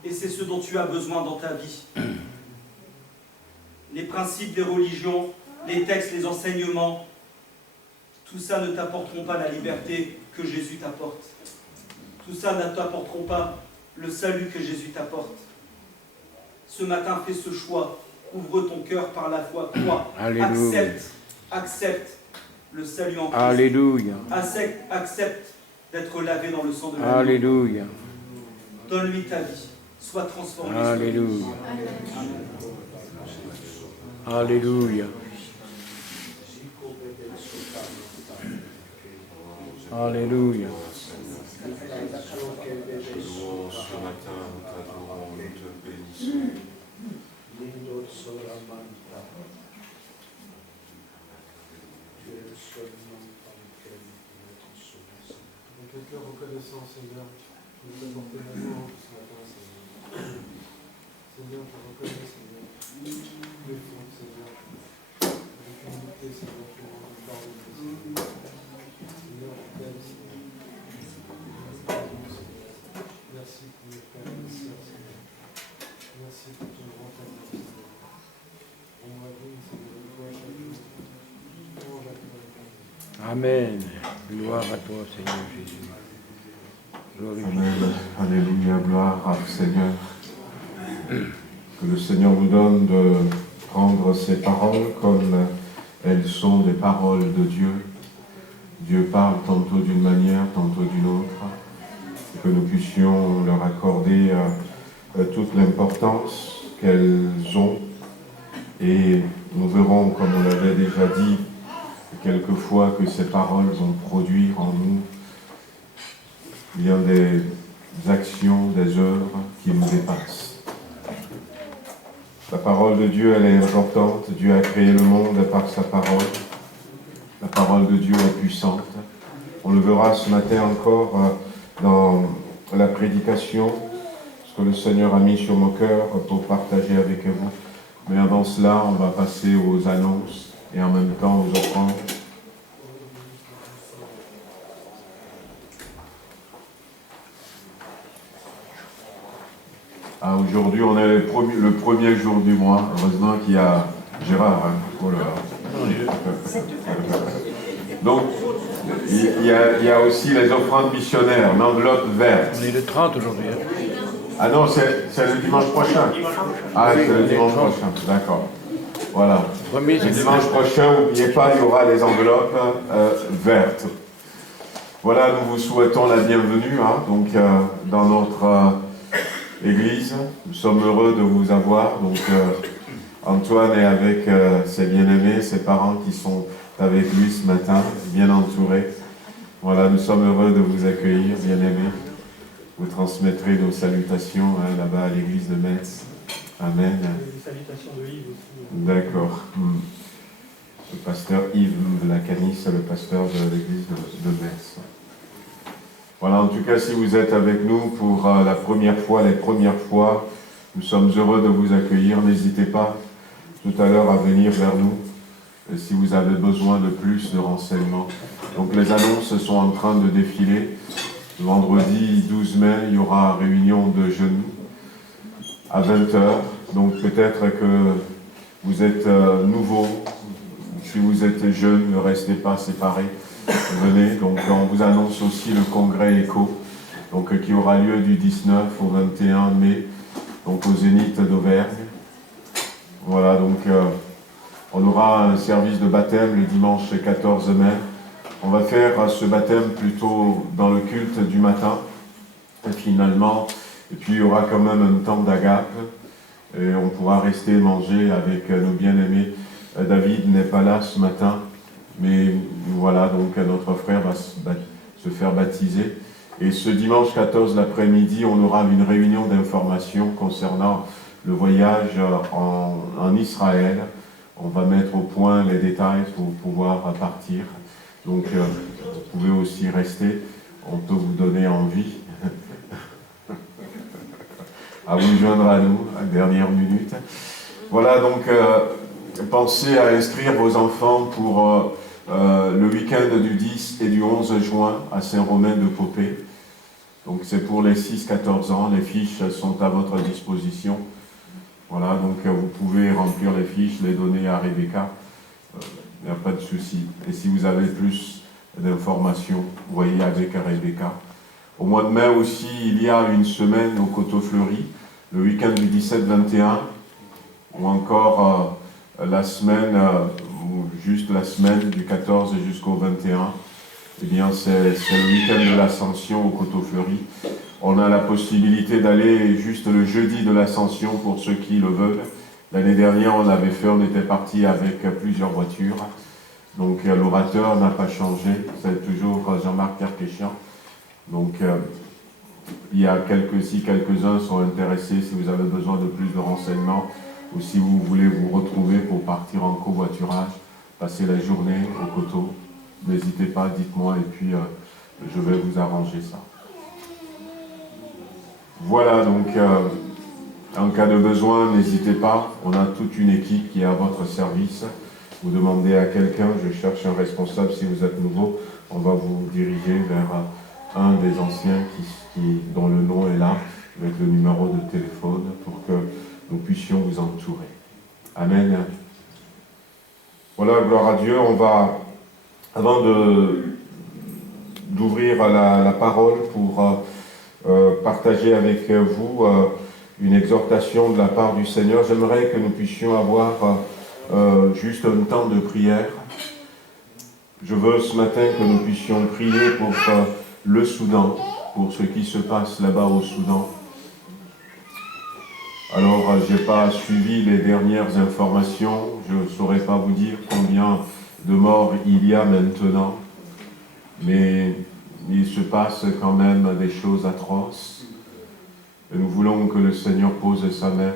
Et c'est ce dont tu as besoin dans ta vie. Les principes des religions, les textes, les enseignements, tout ça ne t'apporteront pas la liberté que Jésus t'apporte. Tout ça ne t'apporteront pas le salut que Jésus t'apporte. Ce matin, fais ce choix. Ouvre ton cœur par la foi. Crois. Accepte le salut en Christ. Alléluia. Accepte d'être lavé dans le sang de l'agneau. Alléluia. Donne-lui ta vie. Sois transformé. Alléluia. Alléluia. Alléluia. Ce matin, nous t'adorons, nous te bénissons. Avec le cœur reconnaissant, Seigneur, nous t'apportons maintenant ce matin, Seigneur. Seigneur, je reconnais, Seigneur, les fautes, Seigneur, avec humilité, Seigneur, pour rendre pardon, Seigneur. Seigneur, je t'aime, Seigneur. Merci pour mes frères et mes sœurs, Seigneur. Merci pour ton grand amour, Seigneur. On m'a dit, Seigneur, de toi chaque jour. Louange à toi, Seigneur. Amen. Gloire à toi, Seigneur Jésus. Amen. Alléluia, gloire à Seigneur. Que le Seigneur nous donne de prendre ces paroles comme elles sont des paroles de Dieu. Dieu parle tantôt d'une manière, tantôt d'une autre. Et que nous puissions leur accorder toute l'importance qu'elles ont. Et nous verrons, comme on l'avait déjà dit, quelquefois que ces paroles vont produire en nous bien des actions, des œuvres qui nous dépassent. La parole de Dieu, elle est importante. Dieu a créé le monde par sa parole. La parole de Dieu est puissante. On le verra ce matin encore dans la prédication, ce que le Seigneur a mis sur mon cœur pour partager avec vous. Mais avant cela, on va passer aux annonces et en même temps aux offrandes. Ah, aujourd'hui, on est le premier jour du mois. Heureusement qu'il y a Gérard. Hein. Oh là là. Donc, il y a aussi les offrandes missionnaires, l'enveloppe verte. On est le 30 aujourd'hui. Hein. Ah non, c'est le dimanche prochain. Ah, c'est le dimanche prochain, d'accord. Voilà. Le dimanche prochain, n'oubliez pas, il y aura les enveloppes vertes. Voilà, nous vous souhaitons la bienvenue donc, dans notre église. Nous sommes heureux de vous avoir. Donc, Antoine est avec ses bien-aimés, ses parents qui sont avec lui ce matin, bien entourés. Voilà, nous sommes heureux de vous accueillir, bien-aimés. Vous transmettrez nos salutations là-bas à l'église de Metz. Amen. Les salutations de Yves aussi. D'accord. Le pasteur Yves Lacanis, le pasteur de l'église de Metz. Voilà, en tout cas, si vous êtes avec nous pour la première fois, les premières fois, nous sommes heureux de vous accueillir. N'hésitez pas tout à l'heure à venir vers nous si vous avez besoin de plus de renseignements. Donc les annonces sont en train de défiler. Le vendredi 12 mai, il y aura réunion de jeunes à 20h. Donc peut-être que vous êtes nouveau. Si vous êtes jeune, ne restez pas séparés. Venez. Donc on vous annonce aussi le congrès ECHO, donc qui aura lieu du 19 au 21 mai, donc au Zénith d'Auvergne. Voilà, donc on aura un service de baptême le dimanche 14 mai. On va faire ce baptême plutôt dans le culte du matin, finalement. Et puis il y aura quand même un temps d'agape. Et on pourra rester manger avec nos bien-aimés. David n'est pas là ce matin, mais voilà, donc notre frère va se faire baptiser. Et ce dimanche 14 l'après-midi, on aura une réunion d'information concernant le voyage en Israël. On va mettre au point les détails pour pouvoir partir. Donc, vous pouvez aussi rester. On peut vous donner envie à vous joindre à nous à la dernière minute. Voilà, donc, pensez à inscrire vos enfants pour le week-end du 10 et du 11 juin à Saint-Romain-de-Popé. Donc, c'est pour les 6-14 ans. Les fiches sont à votre disposition. Voilà, donc vous pouvez remplir les fiches, les donner à Rebecca. Il n'y a pas de souci. Et si vous avez plus d'informations, voyez avec Rebecca. Au mois de mai aussi, il y a une semaine au Coteau-Fleury, le week-end du 17-21, ou encore la semaine, ou juste la semaine du 14 jusqu'au 21. Eh bien, c'est le week-end de l'Ascension au Coteau-Fleury. On a la possibilité d'aller juste le jeudi de l'Ascension pour ceux qui le veulent. L'année dernière, on avait fait, on était parti avec plusieurs voitures. Donc l'orateur n'a pas changé, c'est toujours Jean-Marc Kerkéchian. Donc il y a quelques-uns sont intéressés, si vous avez besoin de plus de renseignements, ou si vous voulez vous retrouver pour partir en covoiturage, passer la journée au Coteau, n'hésitez pas, dites-moi, et puis je vais vous arranger ça. Voilà, donc en cas de besoin, n'hésitez pas, on a toute une équipe qui est à votre service. Vous demandez à quelqu'un, je cherche un responsable si vous êtes nouveau, on va vous diriger vers un des anciens dont le nom est là, avec le numéro de téléphone, pour que nous puissions vous entourer. Amen. Voilà, gloire à Dieu. On va, avant d'ouvrir la parole pour partager avec vous une exhortation de la part du Seigneur, j'aimerais que nous puissions avoir juste un temps de prière. Je veux ce matin que nous puissions prier pour le Soudan, pour ce qui se passe là-bas au Soudan. Alors, je n'ai pas suivi les dernières informations, je ne saurais pas vous dire combien de morts il y a maintenant, mais il se passe quand même des choses atroces. Et nous voulons que le Seigneur pose sa main.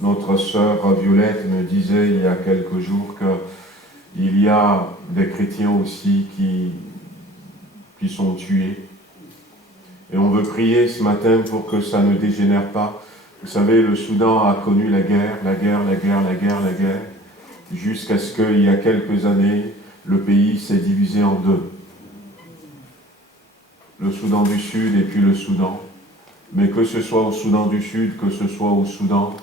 Notre sœur Violette me disait il y a quelques jours qu'il y a des chrétiens aussi qui sont tués. Et on veut prier ce matin pour que ça ne dégénère pas. Vous savez, le Soudan a connu la guerre, jusqu'à ce qu'il y a quelques années, le pays s'est divisé en deux. Le Soudan du Sud et puis le Soudan. Mais que ce soit au Soudan du Sud, que ce soit au Soudan,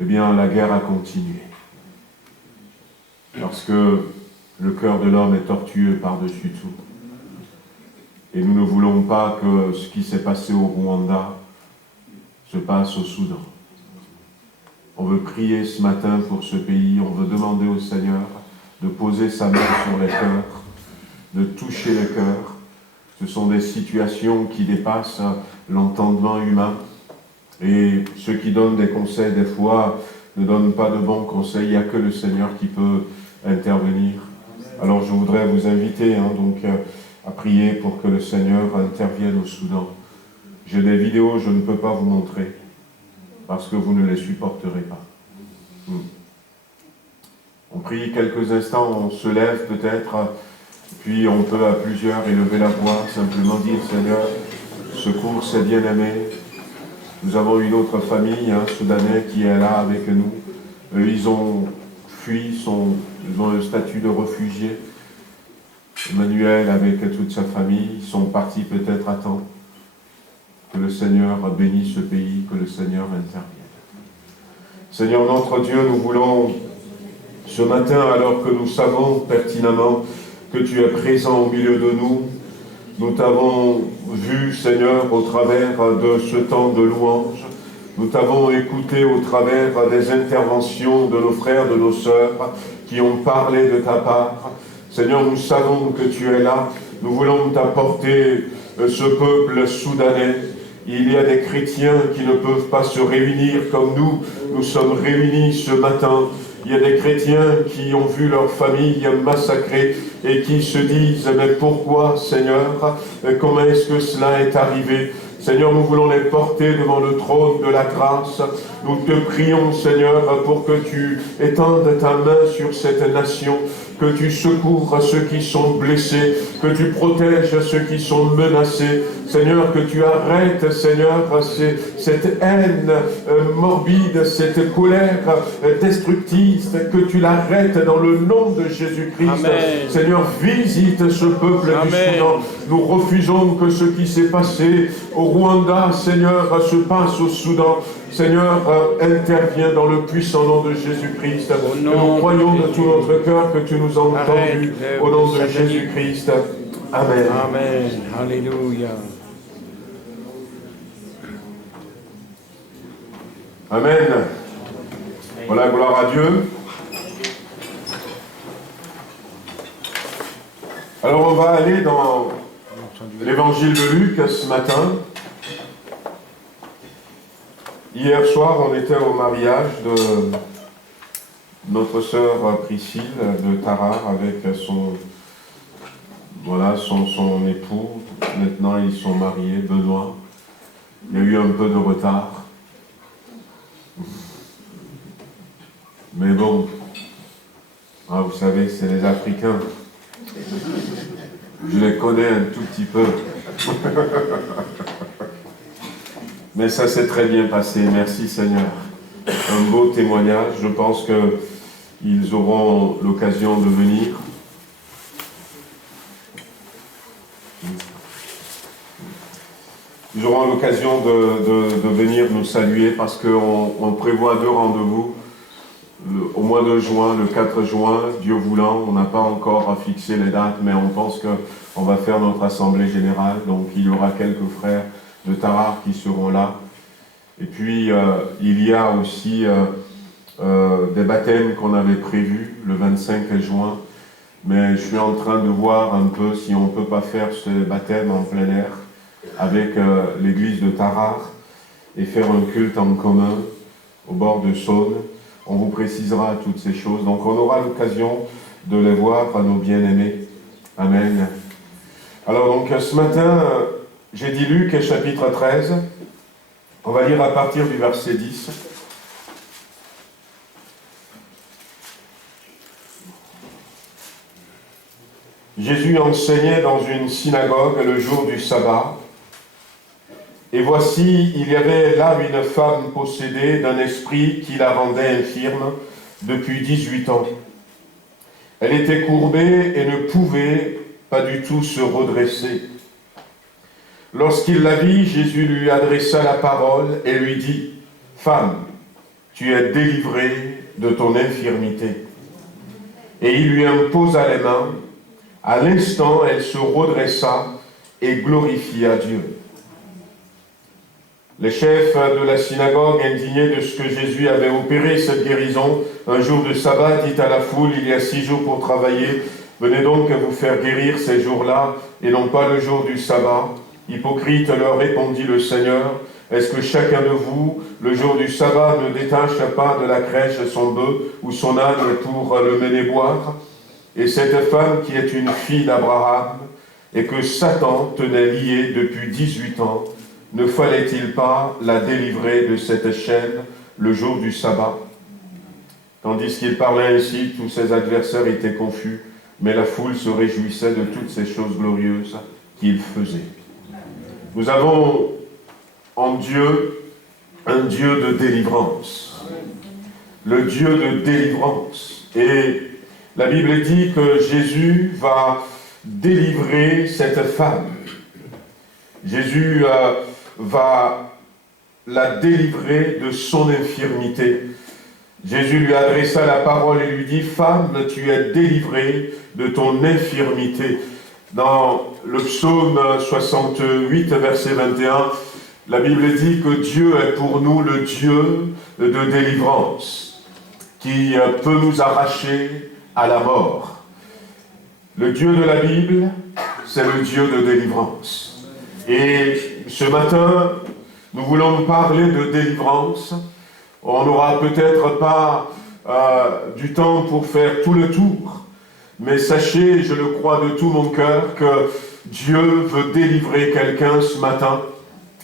eh bien, la guerre a continué. Parce que le cœur de l'homme est tortueux par-dessus tout. Et nous ne voulons pas que ce qui s'est passé au Rwanda se passe au Soudan. On veut prier ce matin pour ce pays, on veut demander au Seigneur de poser sa main sur les cœurs, de toucher les cœurs. Ce sont des situations qui dépassent l'entendement humain. Et ceux qui donnent des conseils, des fois, ne donne pas de bons conseils, il n'y a que le Seigneur qui peut intervenir. Alors je voudrais vous inviter à prier pour que le Seigneur intervienne au Soudan. J'ai des vidéos, je ne peux pas vous montrer, parce que vous ne les supporterez pas. On prie quelques instants, on se lève peut-être, puis on peut à plusieurs élever la voix, simplement dire « Seigneur, secours ces bien-aimés ». Nous avons une autre famille, soudanais, qui est là avec nous. Eux, ils ont fui, ils ont le statut de réfugiés. Emmanuel, avec toute sa famille, ils sont partis peut-être à temps. Que le Seigneur bénisse ce pays, que le Seigneur intervienne. Seigneur notre Dieu, nous voulons ce matin, alors que nous savons pertinemment que tu es présent au milieu de nous, nous t'avons vu, Seigneur, au travers de ce temps de louange. Nous t'avons écouté au travers des interventions de nos frères, de nos sœurs, qui ont parlé de ta part. Seigneur, nous savons que tu es là. Nous voulons t'apporter ce peuple soudanais. Il y a des chrétiens qui ne peuvent pas se réunir comme nous sommes réunis ce matin. Il y a des chrétiens qui ont vu leur famille massacrée et qui se disent « Mais pourquoi, Seigneur? Comment est-ce que cela est arrivé ?» Seigneur, nous voulons les porter devant le trône de la grâce. Nous te prions, Seigneur, pour que tu étendes ta main sur cette nation, que tu secours ceux qui sont blessés, que tu protèges ceux qui sont menacés. Seigneur, que tu arrêtes, Seigneur, cette haine morbide, cette colère destructrice, que tu l'arrêtes dans le nom de Jésus-Christ. Amen. Seigneur, visite ce peuple du Soudan. Nous refusons que ce qui s'est passé au Rwanda, Seigneur, se passe au Soudan. Seigneur, interviens dans le puissant nom de Jésus-Christ. Et nous croyons de tout notre cœur que tu nous as entendus au nom de Jésus-Christ. Amen. Amen. Alléluia. Amen. Voilà, gloire à Dieu. Alors on va aller dans l'évangile de Luc ce matin. Hier soir, on était au mariage de notre sœur Priscille de Tarare avec son époux. Maintenant, ils sont mariés, Benoît. Il y a eu un peu de retard. Mais bon, vous savez, c'est les Africains. Je les connais un tout petit peu. Mais ça s'est très bien passé, merci Seigneur. Un beau témoignage, je pense qu'ils auront l'occasion de venir. Ils auront l'occasion de venir nous saluer parce qu'on prévoit 2 rendez-vous. Au mois de juin, le 4 juin, Dieu voulant, on n'a pas encore fixé les dates, mais on pense qu'on va faire notre assemblée générale, donc il y aura quelques frères de Tarare qui seront là. Et puis, il y a aussi des baptêmes qu'on avait prévus le 25 juin, mais je suis en train de voir un peu si on ne peut pas faire ce baptême en plein air avec l'église de Tarare et faire un culte en commun au bord de Saône. On vous précisera toutes ces choses. Donc on aura l'occasion de les voir à nos bien-aimés. Amen. Alors donc ce matin, j'ai dit Luc chapitre 13. On va lire à partir du verset 10. Jésus enseignait dans une synagogue le jour du sabbat. Et voici, il y avait là une femme possédée d'un esprit qui la rendait infirme depuis 18 ans. Elle était courbée et ne pouvait pas du tout se redresser. Lorsqu'il la vit, Jésus lui adressa la parole et lui dit « Femme, tu es délivrée de ton infirmité. » Et il lui imposa les mains. À l'instant, elle se redressa et glorifia Dieu. Les chefs de la synagogue, indignés de ce que Jésus avait opéré cette guérison, un jour de sabbat, dit à la foule, il y a 6 jours pour travailler, venez donc vous faire guérir ces jours-là, et non pas le jour du sabbat. Hypocrite, leur répondit le Seigneur, Est-ce que chacun de vous, le jour du sabbat, ne détache pas de la crèche son bœuf ou son âne pour le mener boire? Et cette femme qui est une fille d'Abraham et que Satan tenait liée depuis 18 ans, ne fallait-il pas la délivrer de cette chaîne le jour du sabbat? Tandis qu'il parlait ainsi, tous ses adversaires étaient confus, mais la foule se réjouissait de toutes ces choses glorieuses qu'il faisait. Nous avons en Dieu un Dieu de délivrance. Le Dieu de délivrance. Et la Bible dit que Jésus va délivrer cette femme. Jésus va la délivrer de son infirmité. Jésus lui adressa la parole et lui dit « Femme, tu es délivrée de ton infirmité ». Dans le psaume 68, verset 21, la Bible dit que Dieu est pour nous le Dieu de délivrance, qui peut nous arracher à la mort. Le Dieu de la Bible, c'est le Dieu de délivrance. Et ce matin, nous voulons parler de délivrance. On n'aura peut-être pas du temps pour faire tout le tour, mais sachez, je le crois de tout mon cœur, que Dieu veut délivrer quelqu'un ce matin.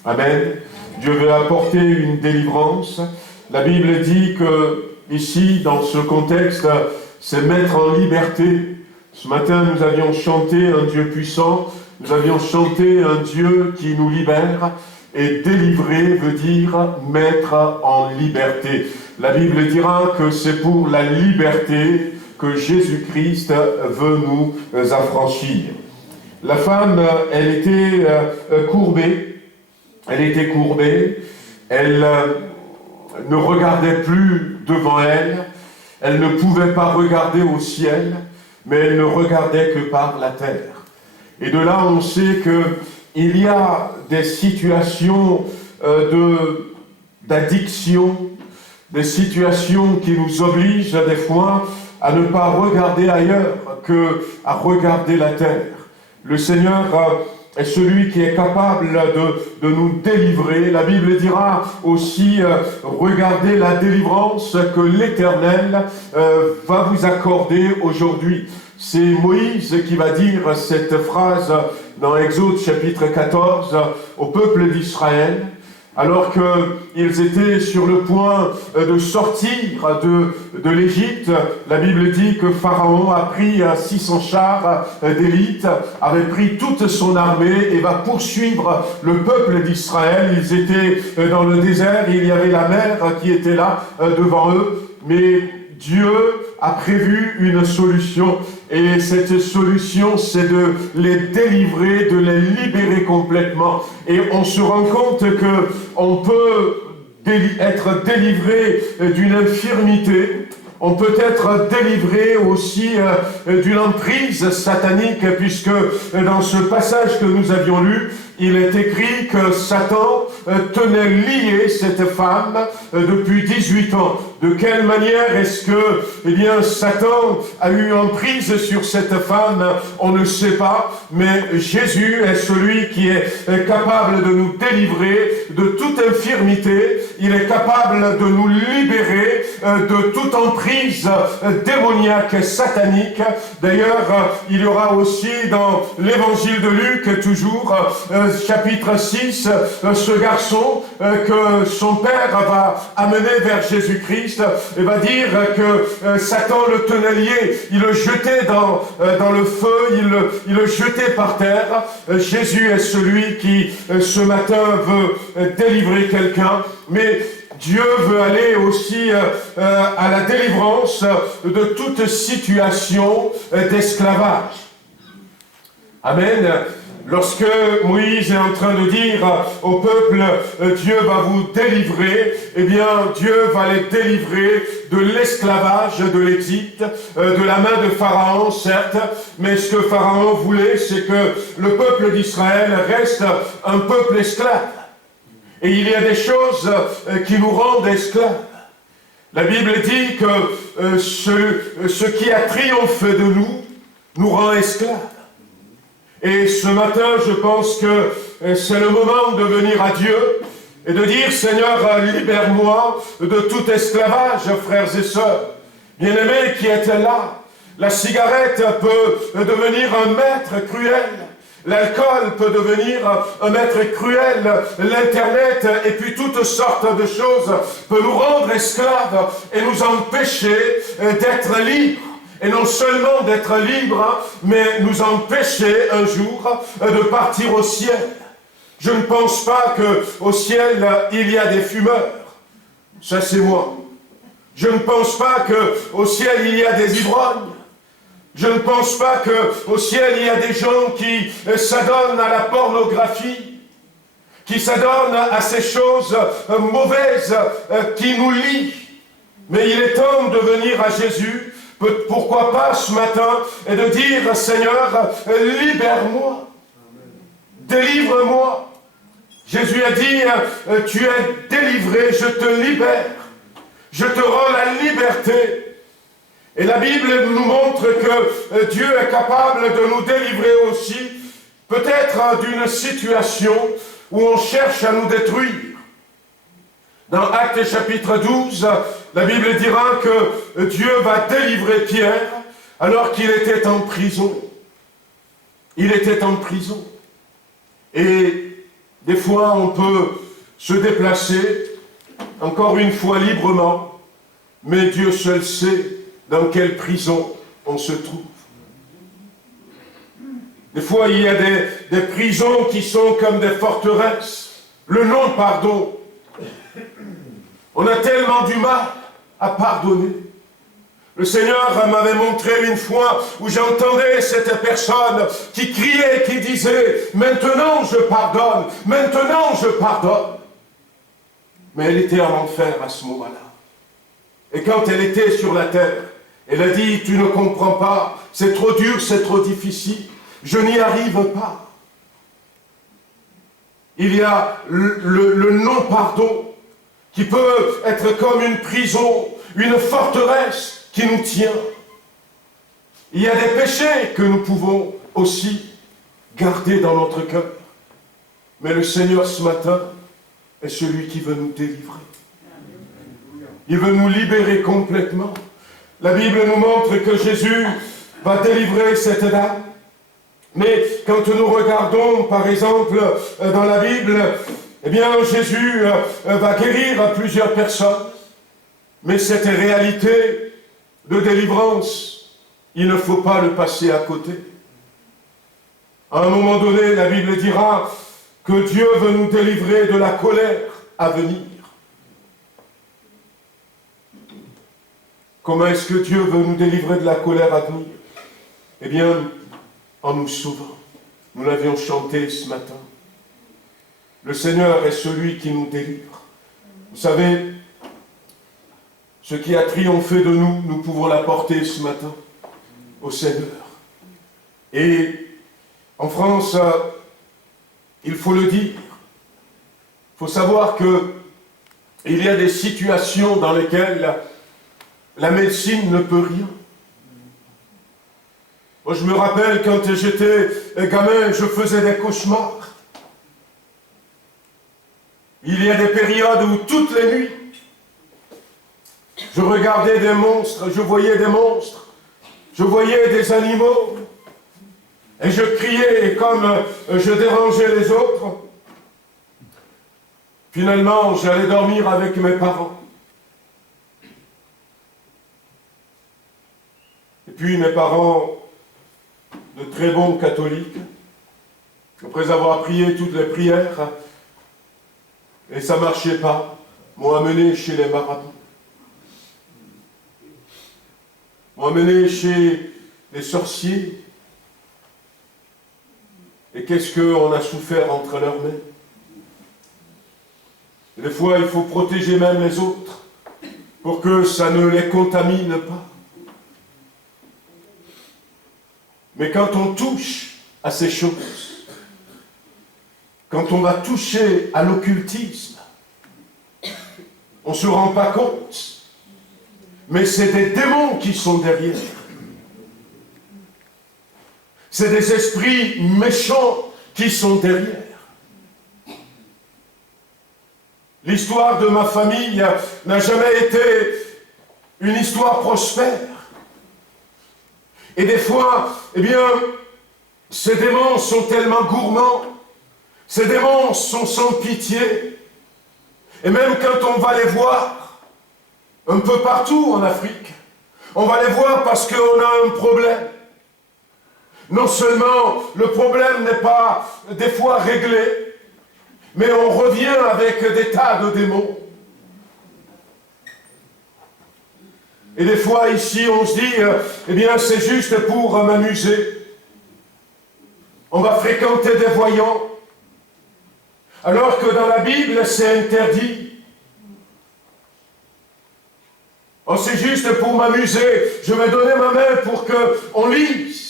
Amen. Dieu veut apporter une délivrance. La Bible dit que, ici, dans ce contexte, c'est mettre en liberté. Ce matin, nous avions chanté un Dieu puissant, nous avions chanté un Dieu qui nous libère, et délivrer veut dire mettre en liberté. La Bible dira que c'est pour la liberté que Jésus-Christ veut nous affranchir. La femme, elle était courbée. Elle était courbée, elle ne regardait plus devant elle, elle ne pouvait pas regarder au ciel, mais elle ne regardait que par la terre. Et de là, on sait qu'il y a des situations d'addiction, des situations qui nous obligent des fois à ne pas regarder ailleurs qu'à regarder la terre. Le Seigneur est celui qui est capable de nous délivrer. La Bible dira aussi, regardez la délivrance que l'Éternel va vous accorder aujourd'hui. C'est Moïse qui va dire cette phrase dans Exode chapitre 14 au peuple d'Israël, alors qu'ils étaient sur le point de sortir de l'Égypte. La Bible dit que Pharaon a pris 600 chars d'élite, avait pris toute son armée et va poursuivre le peuple d'Israël. Ils étaient dans le désert, il y avait la mer qui était là devant eux, mais Dieu a prévu une solution, et cette solution, c'est de les délivrer, de les libérer complètement. Et on se rend compte que on peut être délivré d'une infirmité, on peut être délivré aussi d'une emprise satanique, puisque dans ce passage que nous avions lu, il est écrit que Satan tenait liée cette femme depuis 18 ans. De quelle manière est-ce que Satan a eu emprise sur cette femme? On ne sait pas, mais Jésus est celui qui est capable de nous délivrer de toute infirmité. Il est capable de nous libérer de toute emprise démoniaque, satanique. D'ailleurs, il y aura aussi dans l'évangile de Luc, toujours, chapitre 6, ce garçon que son père va amener vers Jésus-Christ et va dire que Satan le tenait lié, il le jetait dans le feu, il le jetait par terre. Jésus est celui qui ce matin veut délivrer quelqu'un, mais Dieu veut aller aussi à la délivrance de toute situation d'esclavage. Amen. Lorsque Moïse est en train de dire au peuple, Dieu va vous délivrer, eh bien Dieu va les délivrer de l'esclavage de l'Égypte, de la main de Pharaon, certes, mais ce que Pharaon voulait, c'est que le peuple d'Israël reste un peuple esclave. Et il y a des choses qui nous rendent esclaves. La Bible dit que ce qui a triomphé de nous rend esclaves. Et ce matin, je pense que c'est le moment de venir à Dieu et de dire, Seigneur, libère-moi de tout esclavage, frères et sœurs. Bien-aimés qui étaient là, la cigarette peut devenir un maître cruel. L'alcool peut devenir un maître cruel. L'Internet et puis toutes sortes de choses peut nous rendre esclaves et nous empêcher d'être libres. Et non seulement d'être libres, mais nous empêcher un jour de partir au ciel. Je ne pense pas qu'au ciel, il y a des fumeurs. Ça, c'est moi. Je ne pense pas qu'au ciel, il y a des ivrognes. Je ne pense pas qu'au ciel, il y a des gens qui s'adonnent à la pornographie, qui s'adonnent à ces choses mauvaises qui nous lient. Mais il est temps de venir à Jésus, pourquoi pas ce matin, et de dire, Seigneur, libère-moi, délivre-moi. Jésus a dit, tu es délivré, je te libère, je te rends la liberté. Et la Bible nous montre que Dieu est capable de nous délivrer aussi, peut-être d'une situation où on cherche à nous détruire. Dans Actes chapitre 12, la Bible dira que Dieu va délivrer Pierre alors qu'il était en prison. Il était en prison. Et des fois, on peut se déplacer, encore une fois librement, mais Dieu seul sait dans quelle prison on se trouve. Des fois, il y a des prisons qui sont comme des forteresses. Le non-pardon. On a tellement du mal à pardonner. Le Seigneur m'avait montré une fois où j'entendais cette personne qui criait, qui disait « Maintenant je pardonne, maintenant je pardonne ». Mais elle était en enfer à ce moment-là. Et quand elle était sur la terre, elle a dit « Tu ne comprends pas, c'est trop dur, c'est trop difficile, je n'y arrive pas ». Il y a le non-pardon qui peut être comme une prison, une forteresse qui nous tient. Il y a des péchés que nous pouvons aussi garder dans notre cœur. Mais le Seigneur ce matin est celui qui veut nous délivrer. Il veut nous libérer complètement. La Bible nous montre que Jésus va délivrer cette dame. Mais quand nous regardons, par exemple, dans la Bible, eh bien, Jésus va guérir plusieurs personnes. Mais cette réalité de délivrance, il ne faut pas le passer à côté. À un moment donné, la Bible dira que Dieu veut nous délivrer de la colère à venir. Comment est-ce que Dieu veut nous délivrer de la colère à venir? Eh bien, en nous sauvant. Nous l'avions chanté ce matin. Le Seigneur est celui qui nous délivre. Vous savez, ce qui a triomphé de nous, nous pouvons l'apporter ce matin au Seigneur. Et en France, il faut le dire, il faut savoir qu'il y a des situations dans lesquelles la médecine ne peut rien. Moi, je me rappelle quand j'étais gamin, je faisais des cauchemars. Il y a des périodes où toutes les nuits, je regardais des monstres, je voyais des monstres, je voyais des animaux, et je criais, et comme je dérangeais les autres, finalement, j'allais dormir avec mes parents. Et puis mes parents, de très bons catholiques, après avoir prié toutes les prières, et ça ne marchait pas, m'ont amené chez les marabouts. M'ont amené chez les sorciers. Et qu'est-ce qu'on a souffert entre leurs mains? Des fois, il faut protéger même les autres pour que ça ne les contamine pas. Mais quand on touche à ces choses, quand on va toucher à l'occultisme, on ne se rend pas compte. Mais c'est des démons qui sont derrière. C'est des esprits méchants qui sont derrière. L'histoire de ma famille n'a jamais été une histoire prospère. Et des fois, eh bien, ces démons sont tellement gourmands, ces démons sont sans pitié. Et même quand on va les voir, un peu partout en Afrique, on va les voir parce qu'on a un problème. Non seulement le problème n'est pas des fois réglé, mais on revient avec des tas de démons. Et des fois ici on se dit, eh bien c'est juste pour m'amuser. On va fréquenter des voyants, alors que dans la Bible c'est interdit. Oh, c'est juste pour m'amuser, je vais donner ma main pour qu'on lise.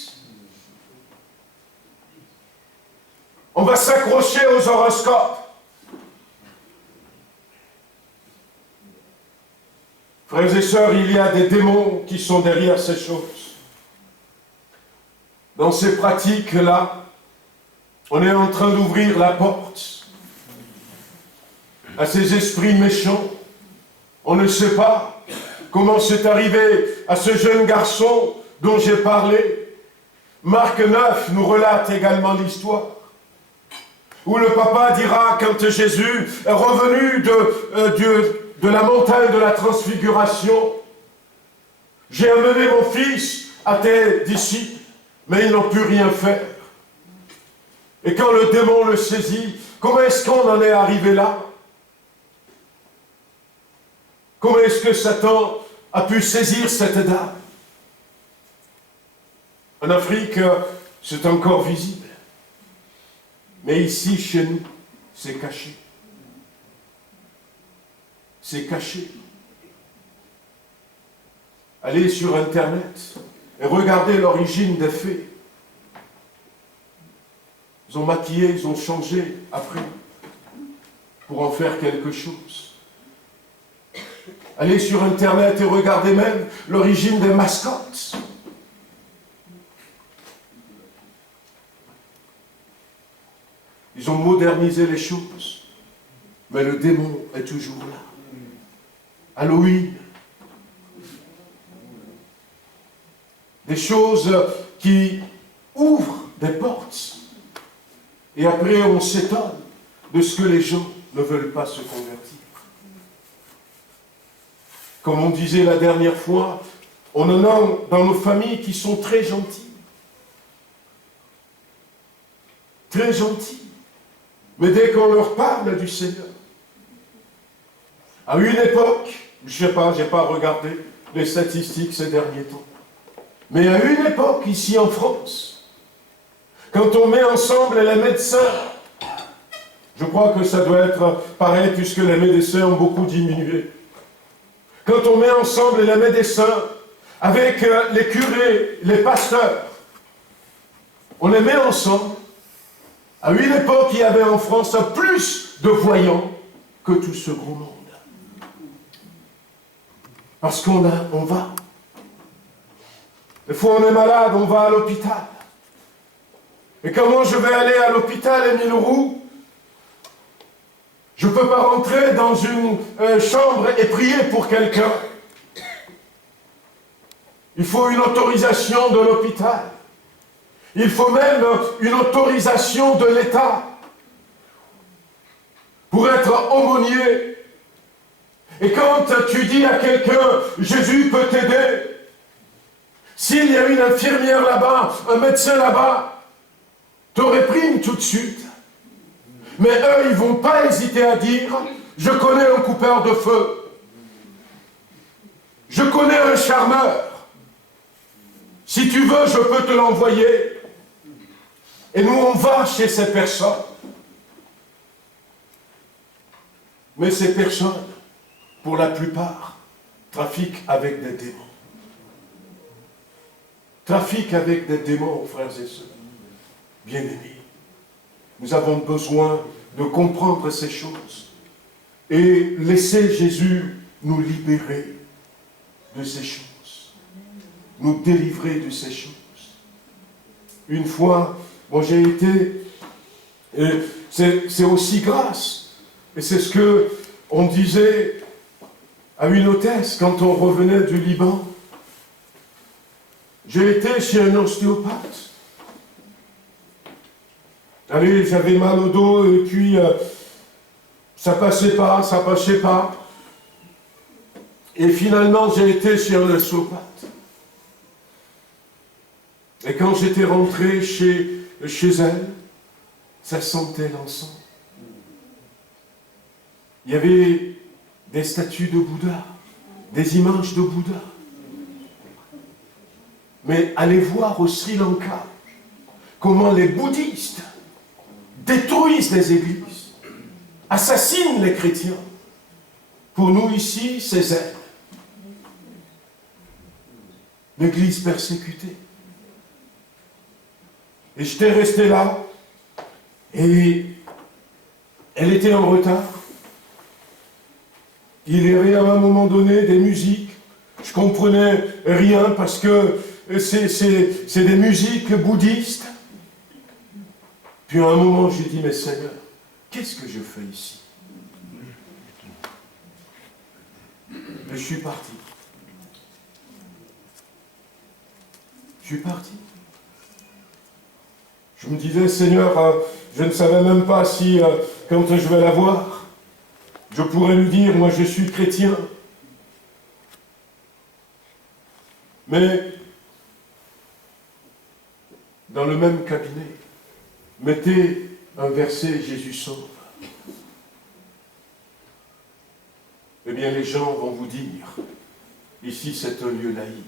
On va s'accrocher aux horoscopes. Frères et sœurs, il y a des démons qui sont derrière ces choses. Dans ces pratiques-là, on est en train d'ouvrir la porte à ces esprits méchants. On ne sait pas comment c'est arrivé à ce jeune garçon dont j'ai parlé. Marc 9 nous relate également l'histoire, où le papa dira, quand Jésus est revenu de la montagne de la transfiguration, « J'ai amené mon fils à tes disciples, mais ils n'ont pu rien faire. » Et quand le démon le saisit, comment est-ce qu'on en est arrivé là? Comment est-ce que Satan a pu saisir cette dame? En Afrique, c'est encore visible. Mais ici, chez nous, c'est caché. C'est caché. Allez sur Internet et regardez l'origine des fées. Ils ont maquillé, ils ont changé après pour en faire quelque chose. Allez sur Internet et regardez même l'origine des mascottes. Ils ont modernisé les choses, mais le démon est toujours là. Halloween. Des choses qui ouvrent des portes. Et après, on s'étonne de ce que les gens ne veulent pas se convertir. Comme on disait la dernière fois, on en a dans nos familles qui sont très gentilles. Très gentilles. Mais dès qu'on leur parle du Seigneur, à une époque, je ne sais pas, je n'ai pas regardé les statistiques ces derniers temps, mais à une époque, ici en France, quand on met ensemble les médecins, je crois que ça doit être pareil puisque les médecins ont beaucoup diminué, quand on met ensemble les médecins avec les curés, les pasteurs, on les met ensemble. À une époque, il y avait en France plus de voyants que tout ce gros monde. Parce qu'on va. Des fois, on est malade, on va à l'hôpital. Et comment je vais aller à l'hôpital, Émile Roux? Je ne peux pas rentrer dans une chambre et prier pour quelqu'un. Il faut une autorisation de l'hôpital. Il faut même une autorisation de l'État pour être aumônier. Et quand tu dis à quelqu'un, Jésus peut t'aider, s'il y a une infirmière là-bas, un médecin là-bas, te réprime tout de suite. Mais eux, ils ne vont pas hésiter à dire, je connais un coupeur de feu, je connais un charmeur, si tu veux, je peux te l'envoyer. Et nous, on va chez ces personnes. Mais ces personnes, pour la plupart, trafiquent avec des démons. Trafiquent avec des démons, frères et sœurs. Bien-aimés, nous avons besoin de comprendre ces choses et laisser Jésus nous libérer de ces choses, nous délivrer de ces choses. Une fois, moi j'ai été, c'est aussi grâce, et c'est ce que on disait à une hôtesse quand on revenait du Liban, j'ai été chez un ostéopathe. Allez, j'avais mal au dos et puis ça passait pas. Et finalement, j'ai été chez un ostéopathe. Et quand j'étais rentré chez elle, ça sentait l'encens. Il y avait des statues de Bouddha, des images de Bouddha. Mais allez voir au Sri Lanka comment les bouddhistes détruisent les églises, assassinent les chrétiens. Pour nous ici, c'est zen. L'église persécutée. Et j'étais resté là, et elle était en retard. Il y avait à un moment donné des musiques, je comprenais rien parce que c'est des musiques bouddhistes. Puis à un moment, j'ai dit, mais Seigneur, qu'est-ce que je fais ici? Et je suis parti. Je me disais, Seigneur, je ne savais même pas si, quand je vais la voir, je pourrais lui dire, moi je suis chrétien. Mais, dans le même cabinet, mettez un verset, Jésus sauve. Eh bien, les gens vont vous dire, ici c'est un lieu laïque.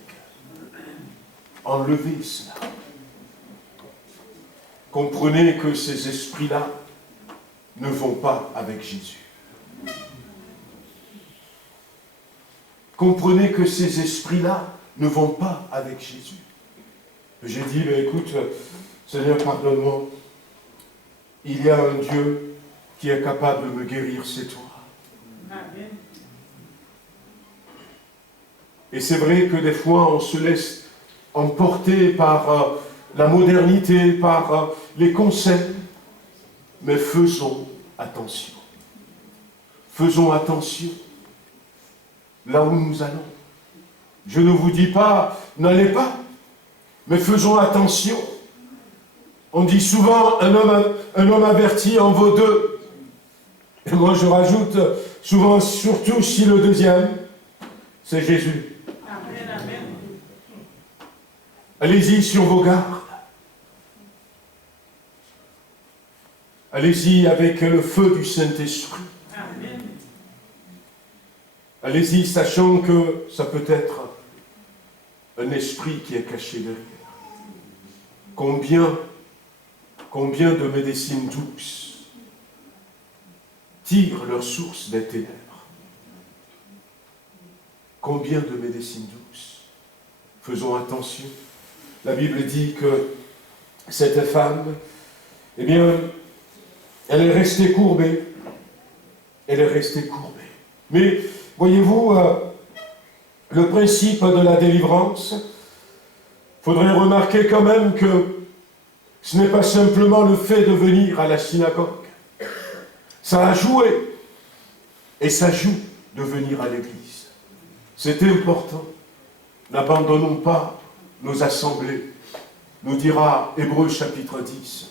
Enlevez cela. Comprenez que ces esprits-là ne vont pas avec Jésus. Comprenez que ces esprits-là ne vont pas avec Jésus. J'ai dit, écoute, Seigneur, pardonne-moi. Il y a un Dieu qui est capable de me guérir, c'est toi. Amen. Et c'est vrai que des fois, on se laisse emporter par la modernité, par les concepts, mais faisons attention. Faisons attention là où nous allons. Je ne vous dis pas, n'allez pas, mais faisons attention. On dit souvent, un homme averti en vaut deux. Et moi je rajoute, souvent, surtout si le deuxième, c'est Jésus. Amen, amen. Allez-y sur vos gardes. Allez-y avec le feu du Saint-Esprit. Amen. Allez-y sachant que ça peut être un esprit qui est caché derrière. Combien de médecines douces tirent leur source des ténèbres? Combien de médecines douces? Faisons attention. La Bible dit que cette femme, eh bien, elle est restée courbée. Elle est restée courbée. Mais, voyez-vous, le principe de la délivrance, il faudrait remarquer quand même que ce n'est pas simplement le fait de venir à la synagogue. Ça a joué, et ça joue de venir à l'église. C'est important. N'abandonnons pas nos assemblées. Nous dira Hébreux chapitre 10.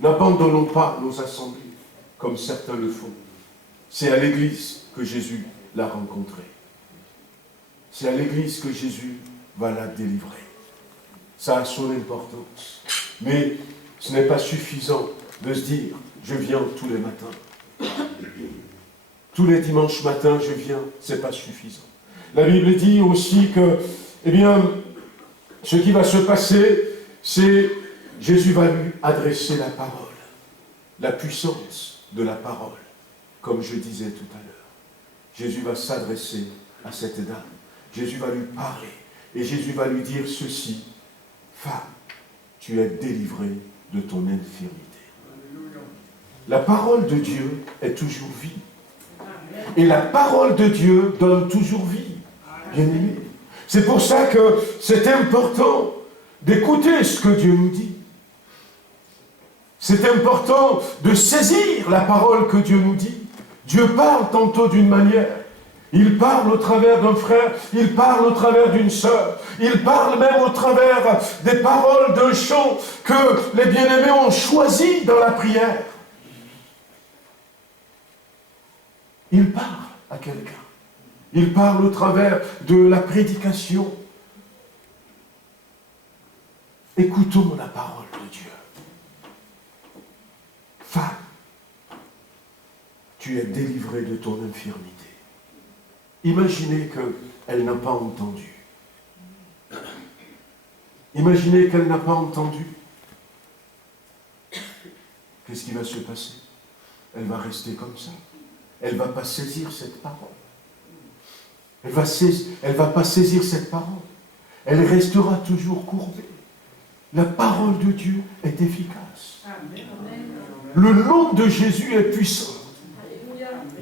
N'abandonnons pas nos assemblées, comme certains le font. C'est à l'église que Jésus l'a rencontré. C'est à l'église que Jésus va la délivrer. Ça a son importance. Mais ce n'est pas suffisant de se dire, je viens tous les matins. Tous les dimanches matins, je viens, ce n'est pas suffisant. La Bible dit aussi que, eh bien, ce qui va se passer, c'est Jésus va lui adresser la parole, la puissance de la parole, comme je disais tout à l'heure. Jésus va s'adresser à cette dame. Jésus va lui parler. Et Jésus va lui dire ceci, femme, tu es délivrée de ton infirmité. La parole de Dieu est toujours vie. Et la parole de Dieu donne toujours vie. Bien aimé. C'est pour ça que c'est important d'écouter ce que Dieu nous dit. C'est important de saisir la parole que Dieu nous dit. Dieu parle tantôt d'une manière, il parle au travers d'un frère, il parle au travers d'une sœur, il parle même au travers des paroles d'un chant que les bien-aimés ont choisi dans la prière. Il parle à quelqu'un. Il parle au travers de la prédication. Écoutons la parole de Dieu. Femme, tu es délivrée de ton infirmité. Imaginez qu'elle n'a pas entendu. Imaginez qu'elle n'a pas entendu. Qu'est-ce qui va se passer? Elle va rester comme ça. Elle ne va pas saisir cette parole. Elle ne va pas saisir cette parole. Elle restera toujours courbée. La parole de Dieu est efficace. Le nom de Jésus est puissant.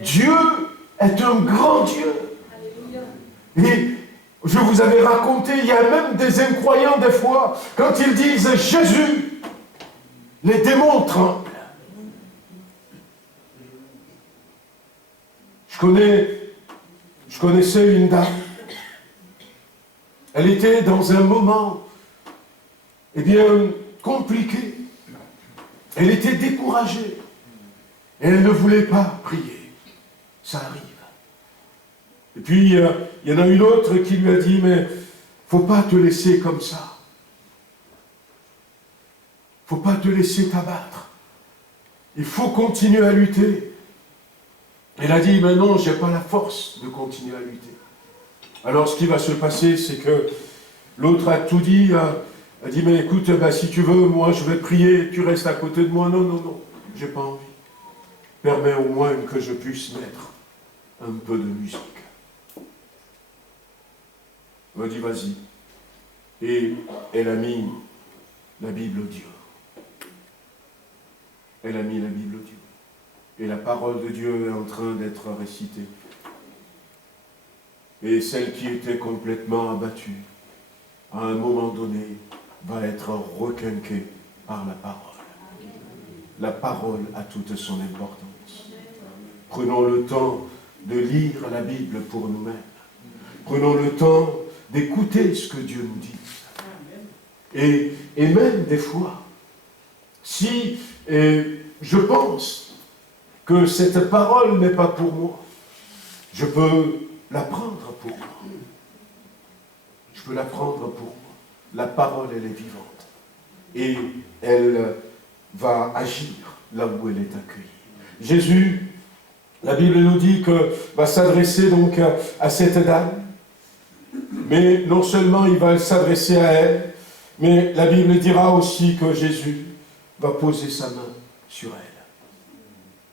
Dieu est un grand Dieu. Et je vous avais raconté, il y a même des incroyants des fois, quand ils disent Jésus, les démons tremblent. Je connaissais une dame. Elle était dans un moment, compliqué. Elle était découragée. Et elle ne voulait pas prier. Ça arrive. Et puis, il y en a une autre qui lui a dit, mais faut pas te laisser comme ça. Faut pas te laisser t'abattre. Il faut continuer à lutter. Elle a dit, mais non, je n'ai pas la force de continuer à lutter. Alors, ce qui va se passer, c'est que l'autre a tout dit, a dit, mais écoute, si tu veux, moi, je vais prier, tu restes à côté de moi. Non, non, non, j'ai pas envie. Permets au moins que je puisse mettre un peu de musique. Elle m'a dit, vas-y. Et elle a mis la Bible audio. Elle a mis la Bible audio. Et la parole de Dieu est en train d'être récitée. Et celle qui était complètement abattue, à un moment donné, va être requinquée par la parole. La parole a toute son importance. Prenons le temps de lire la Bible pour nous-mêmes. Prenons le temps d'écouter ce que Dieu nous dit. Et même des fois, si je pense que cette parole n'est pas pour moi, je peux la prendre pour moi. Je peux la prendre pour moi. La parole, elle est vivante. Et elle va agir là où elle est accueillie. Jésus, la Bible nous dit que va s'adresser donc à cette dame. Mais non seulement il va s'adresser à elle, mais la Bible dira aussi que Jésus va poser sa main sur elle.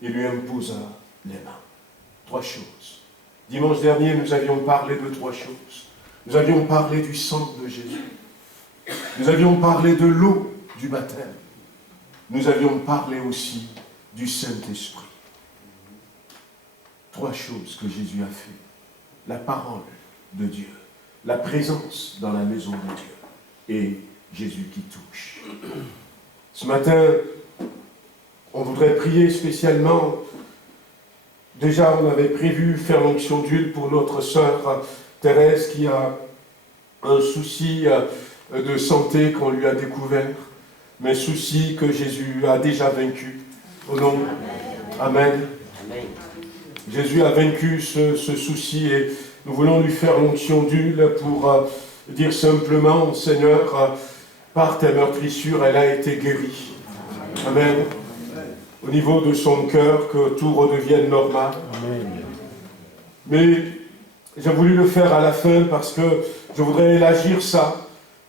Il lui imposa les mains. 3 choses. Dimanche dernier, nous avions parlé de 3 choses. Nous avions parlé du sang de Jésus. Nous avions parlé de l'eau du baptême. Nous avions parlé aussi du Saint-Esprit. 3 choses que Jésus a fait. La parole de Dieu, la présence dans la maison de Dieu et Jésus qui touche. Ce matin, on voudrait prier spécialement. Déjà, on avait prévu faire l'onction d'huile pour notre sœur Thérèse qui a un souci de santé qu'on lui a découvert, mais souci que Jésus a déjà vaincu. Au nom. Amen. Amen. Jésus a vaincu ce souci et nous voulons lui faire l'onction d'huile pour dire simplement, Seigneur, par tes meurtrissures, elle a été guérie. Amen. Au niveau de son cœur, que tout redevienne normal. Amen. Mais j'ai voulu le faire à la fin parce que je voudrais élargir ça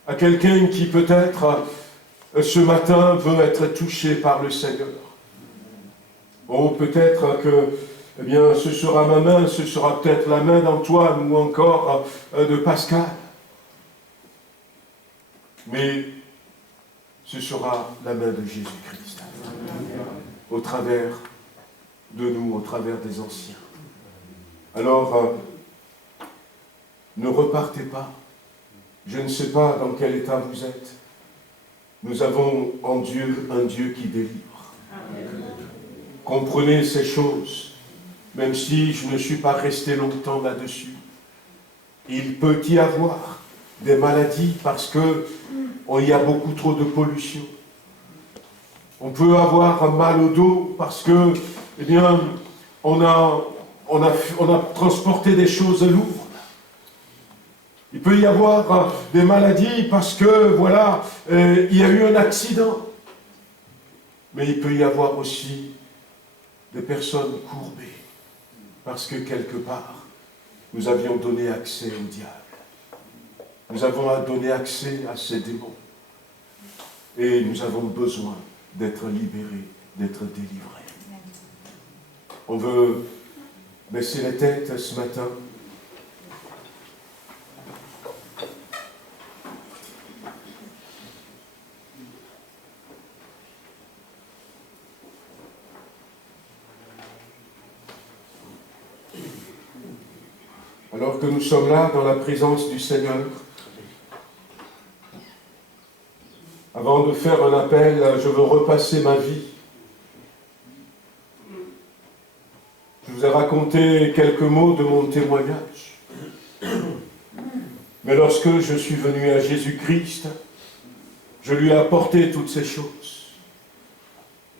à quelqu'un qui peut-être ce matin veut être touché par le Seigneur. Oh, peut-être que ce sera ma main, ce sera peut-être la main d'Antoine ou encore de Pascal. Mais ce sera la main de Jésus-Christ. Au travers de nous, au travers des anciens. Alors, ne repartez pas. Je ne sais pas dans quel état vous êtes. Nous avons en Dieu un Dieu qui délivre. Amen. Comprenez ces choses. même si je ne suis pas resté longtemps là-dessus. Il peut y avoir des maladies parce qu'il y a beaucoup trop de pollution. On peut avoir mal au dos parce que, eh bien, on a transporté des choses lourdes. Il peut y avoir des maladies parce que, voilà, il y a eu un accident. Mais il peut y avoir aussi des personnes courbées parce que quelque part, nous avions donné accès au diable. Nous avons donné accès à ces démons. Et nous avons besoin d'être libérés, d'être délivrés. On veut baisser les têtes ce matin. Alors que nous sommes là dans la présence du Seigneur, avant de faire un appel, je veux repasser ma vie. Je vous ai raconté quelques mots de mon témoignage. Mais lorsque je suis venu à Jésus-Christ, je lui ai apporté toutes ces choses.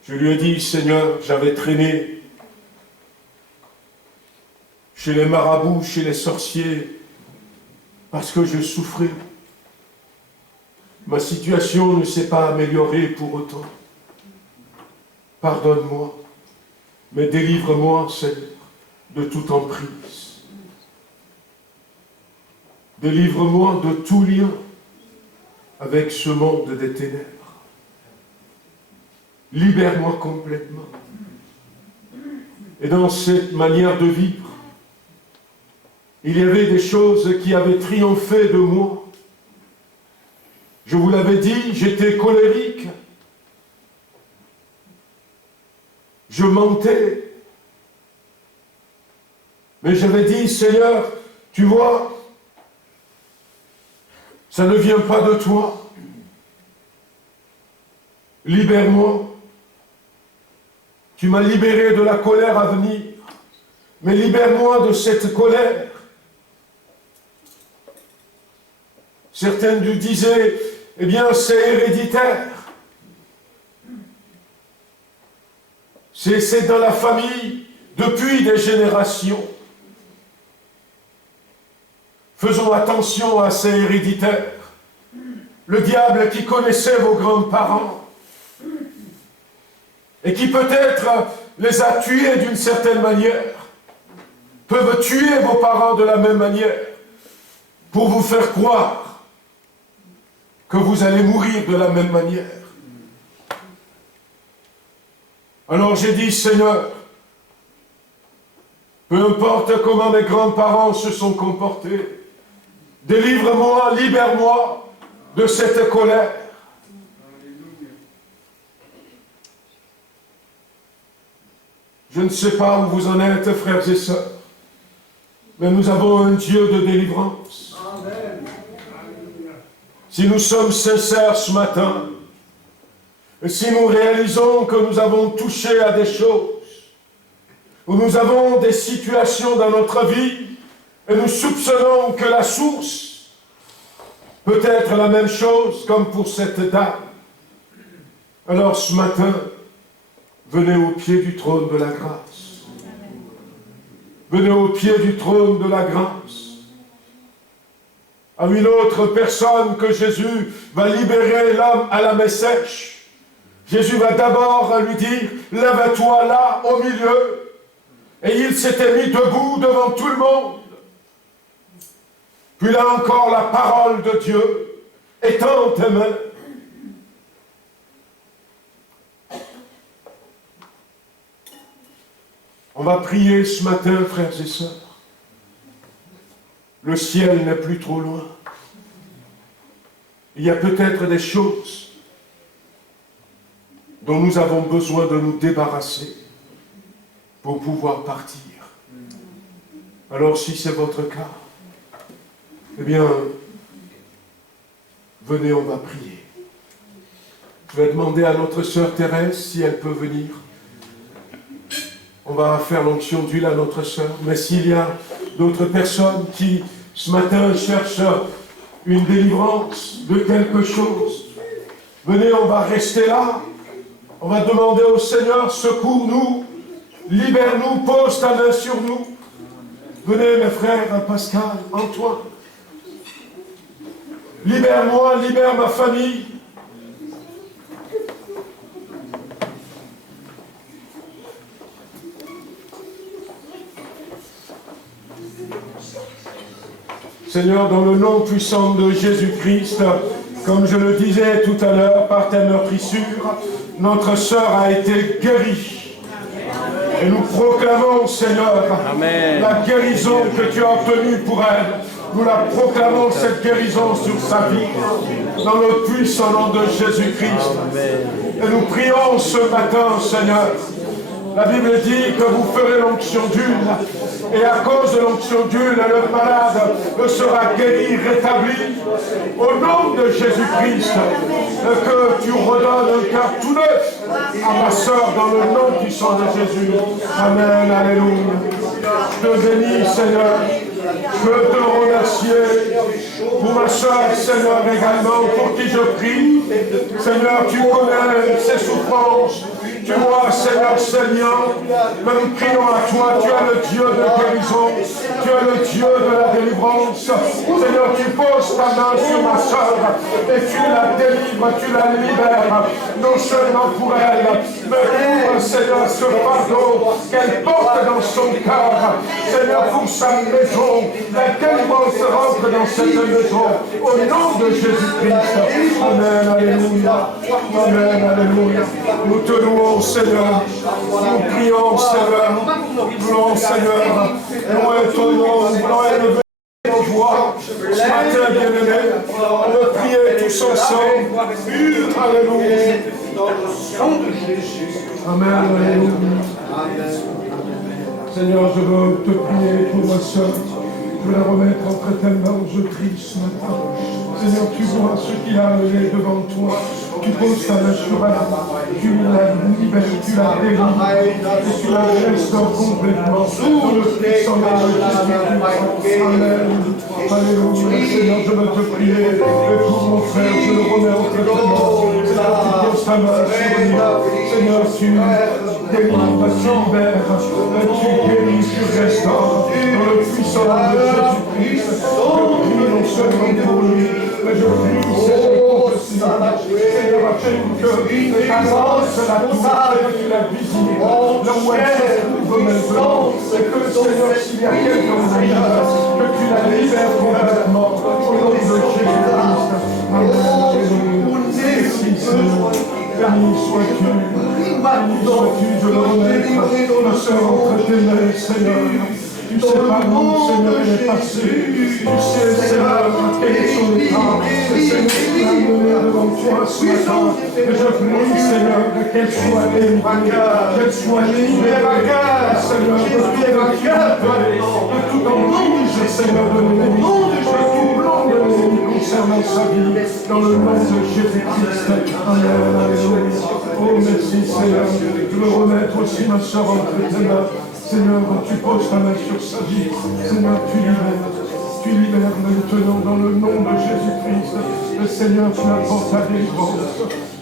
Je lui ai dit, Seigneur, j'avais traîné chez les marabouts, chez les sorciers, parce que je souffrais. Ma situation ne s'est pas améliorée pour autant. Pardonne-moi, mais délivre-moi, Seigneur, de toute emprise. Délivre-moi de tout lien avec ce monde des ténèbres. Libère-moi complètement. Et dans cette manière de vivre, il y avait des choses qui avaient triomphé de moi. Je vous l'avais dit, j'étais colérique. Je mentais. Mais j'avais dit, Seigneur, tu vois, ça ne vient pas de toi. Libère-moi. Tu m'as libéré de la colère à venir. Mais libère-moi de cette colère. Certains nous disaient, eh bien, c'est héréditaire. C'est dans la famille depuis des générations. Faisons attention à ces héréditaires. Le diable qui connaissait vos grands-parents et qui peut-être les a tués d'une certaine manière, peuvent tuer vos parents de la même manière pour vous faire croire que vous allez mourir de la même manière. Alors j'ai dit, Seigneur, peu importe comment mes grands-parents se sont comportés, délivre-moi, libère-moi de cette colère. Je ne sais pas où vous en êtes, frères et sœurs, mais nous avons un Dieu de délivrance. Amen. Si nous sommes sincères ce matin, et si nous réalisons que nous avons touché à des choses, où nous avons des situations dans notre vie, et nous soupçonnons que la source peut être la même chose comme pour cette dame, alors ce matin, venez au pied du trône de la grâce. Venez au pied du trône de la grâce. À une autre personne que Jésus va libérer l'homme à la main sèche, Jésus va d'abord lui dire, lève-toi là au milieu. Et il s'était mis debout devant tout le monde. Puis là encore la parole de Dieu étend tes mains. On va prier ce matin, frères et sœurs. Le ciel n'est plus trop loin. Il y a peut-être des choses dont nous avons besoin de nous débarrasser pour pouvoir partir. Alors si c'est votre cas, eh bien, venez, on va prier. Je vais demander à notre sœur Thérèse si elle peut venir. On va faire l'onction d'huile à notre sœur. Mais s'il y a d'autres personnes qui, ce matin, cherchent une délivrance de quelque chose, venez, on va rester là. On va demander au Seigneur, secours-nous, libère-nous, pose ta main sur nous. Venez, mes frères, Pascal, Antoine. Libère-moi, libère ma famille. Seigneur, dans le nom puissant de Jésus-Christ, comme je le disais tout à l'heure, par ta meurtrissure, notre sœur a été guérie. Et nous proclamons, Seigneur, la guérison que tu as obtenue pour elle. Nous la proclamons, cette guérison sur sa vie, dans le puissant nom de Jésus-Christ. Et nous prions ce matin, Seigneur. La Bible dit que vous ferez l'onction d'huile, et à cause de l'onction d'huile, le malade sera guéri, rétabli. Au nom de Jésus-Christ, que tu redonnes un cœur tout neuf à ma sœur dans le nom puissant de Jésus. Amen, alléluia. Je te bénis, Seigneur. Je veux te remercier pour ma soeur, Seigneur, également, pour qui je prie. Seigneur, tu connais ses souffrances. Tu vois, Seigneur, Seigneur, mais nous crions à toi. Tu es le Dieu de guérison. Tu es le Dieu de la délivrance. Seigneur, tu poses ta main sur ma soeur et tu la délivres, tu la libères. Non seulement pour elle, mais pour, Seigneur, ce fardeau qu'elle porte dans son cœur. Seigneur, pour sa maison. La délivrance rentre dans cette maison. Au nom de Jésus-Christ. Amen, alléluia. Amen, alléluia. Nous te louons, Seigneur. Nous prions, Seigneur. Nous louons, Seigneur. Louons ton nom. Louons élever nos voix. Ce matin, bien-aimés, on veut prier tous ensemble. Alléluia. Amen, alléluia. Seigneur, je veux te prier pour ma soeur. Je veux la remettre entre tes mains, je prie ce matin. Seigneur, tu vois ce qu'il a amené devant toi. Tu poses ta main sur elle. Tu la libères, tu la délivres. Et tu la restaures complètement. Dans le puissant nom de Jésus-Christ. Amen. Alléluia. Seigneur, je veux te prier. Et pour mon frère, je le remets entre tes mains. Seigneur, tu poses ta main sur lui. Seigneur, tu délivres, tu libères. Tu guéris, tu restaures. Dans le puissant nom de Jésus-Christ. Je prie non seulement pour lui, mais je prie, Seigneur, pour le Seigneur, afin que ta grâce la touche, que tu la visites, là où elle se trouve maintenant, et que, Seigneur, s'il y a quelqu'un que tu la libères complètement, au nom de Jésus-Christ. Amen. Merci, Seigneur. Béni sois-tu. Béni sois-tu, je le remets, ma soeur, entre tes mains, Seigneur. Tu sais pas où, Seigneur, il est passé. Tu sais, Seigneur, quel est son état. Seigneur, tu l'as amené devant toi ce matin. Et je prie, Seigneur, qu'elle soit délivrée. Qu'elle soit libérée. Seigneur, de tout embûche, Seigneur, de l'ennemi. De tout plan de l'ennemi concernant sa vie. Dans le nom de Jésus-Christ. Amen. Alléluia. Oh, merci, Seigneur. Je veux remettre aussi ma soeur entre tes mains. Seigneur, tu poses ta main sur sa vie. Seigneur, tu libères maintenant dans le nom de Jésus-Christ. Le Seigneur, tu apportes ta délivrance.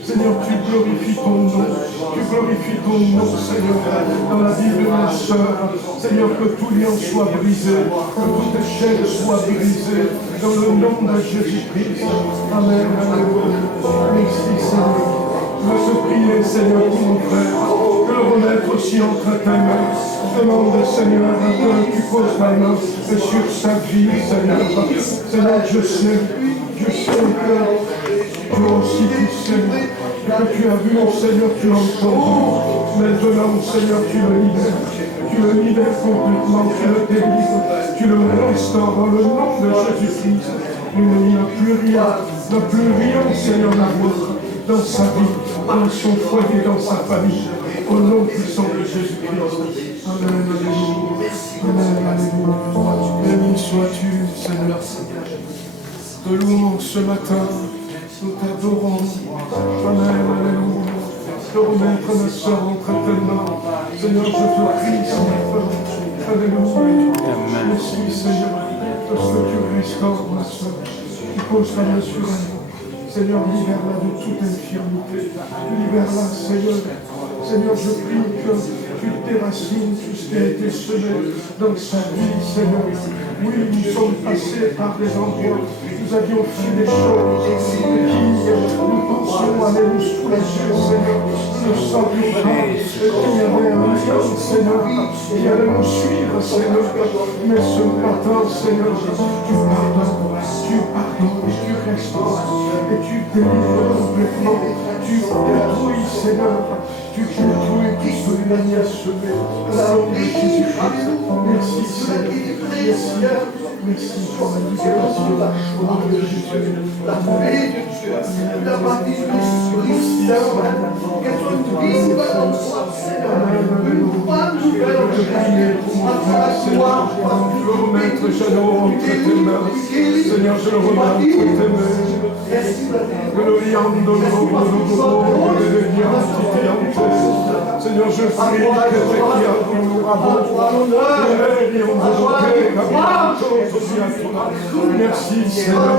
Seigneur, tu glorifies ton nom. Tu glorifies ton nom, Seigneur, dans la vie de ma soeur. Seigneur, que tout lien soit brisé, que toute chaîne soit brisée, dans le nom de Jésus-Christ. Amen. Alléluia. Merci, Seigneur. Je veux te prier, Seigneur, pour mon frère. Je le remettre aussi entre tes mains. Demande, Seigneur, que tu poses ta main sur sa vie, Seigneur. Seigneur, je sais que tu aussi tu sais, que tu as vu, Seigneur, tu as entendu. Maintenant, Seigneur, tu le libères. Tu le libères complètement, tu le délivres, tu le restaures dans le nom de Jésus-Christ. Il n'a plus rien, Seigneur, à voir dans sa vie, dans son foyer, dans sa famille. Au nom puissant de Jésus-Christ. Amen, alléluia. Amen, alléluia. Béni sois-tu, Seigneur. Te louons ce matin. Nous t'adorons. Amen, alléluia. te remettre ma soeur entre tes mains. Seigneur, je te prie, Seigneur. Alléluia. Merci, Seigneur, parce que tu restaures ma soeur. Tu poses ta main sur elle. Seigneur, libère-la de toute infirmité. Libère-la, Seigneur. Seigneur, je prie que tu déracines tout ce qui a été semé dans sa vie, Seigneur. Oui, nous sommes passés par des endroits, nous avions fait des choses qui nous pensions aller nous soulager, Seigneur. Nous ne savions pas qu'il y avait un homme, Seigneur, qui allait nous suivre, Seigneur. Mais ce matin, Seigneur, tu pardonnes et tu restaures et tu délivres complètement. Tu détruis, Seigneur. Tu détruis tout ce que l'ennemi a semé. Au nom de Jésus-Christ. Merci, Seigneur. Merci. Merci pour la libération. Au nom de Jésus. La paix de Dieu, la partie de l'Esprit Saint, qu'elle soit vive en toi, Seigneur. Une femme nouvelle, Je veux remettre Jeannot entre tes mains. Seigneur, je le remets entre tes mains. Seigneur, je prie merci, Seigneur.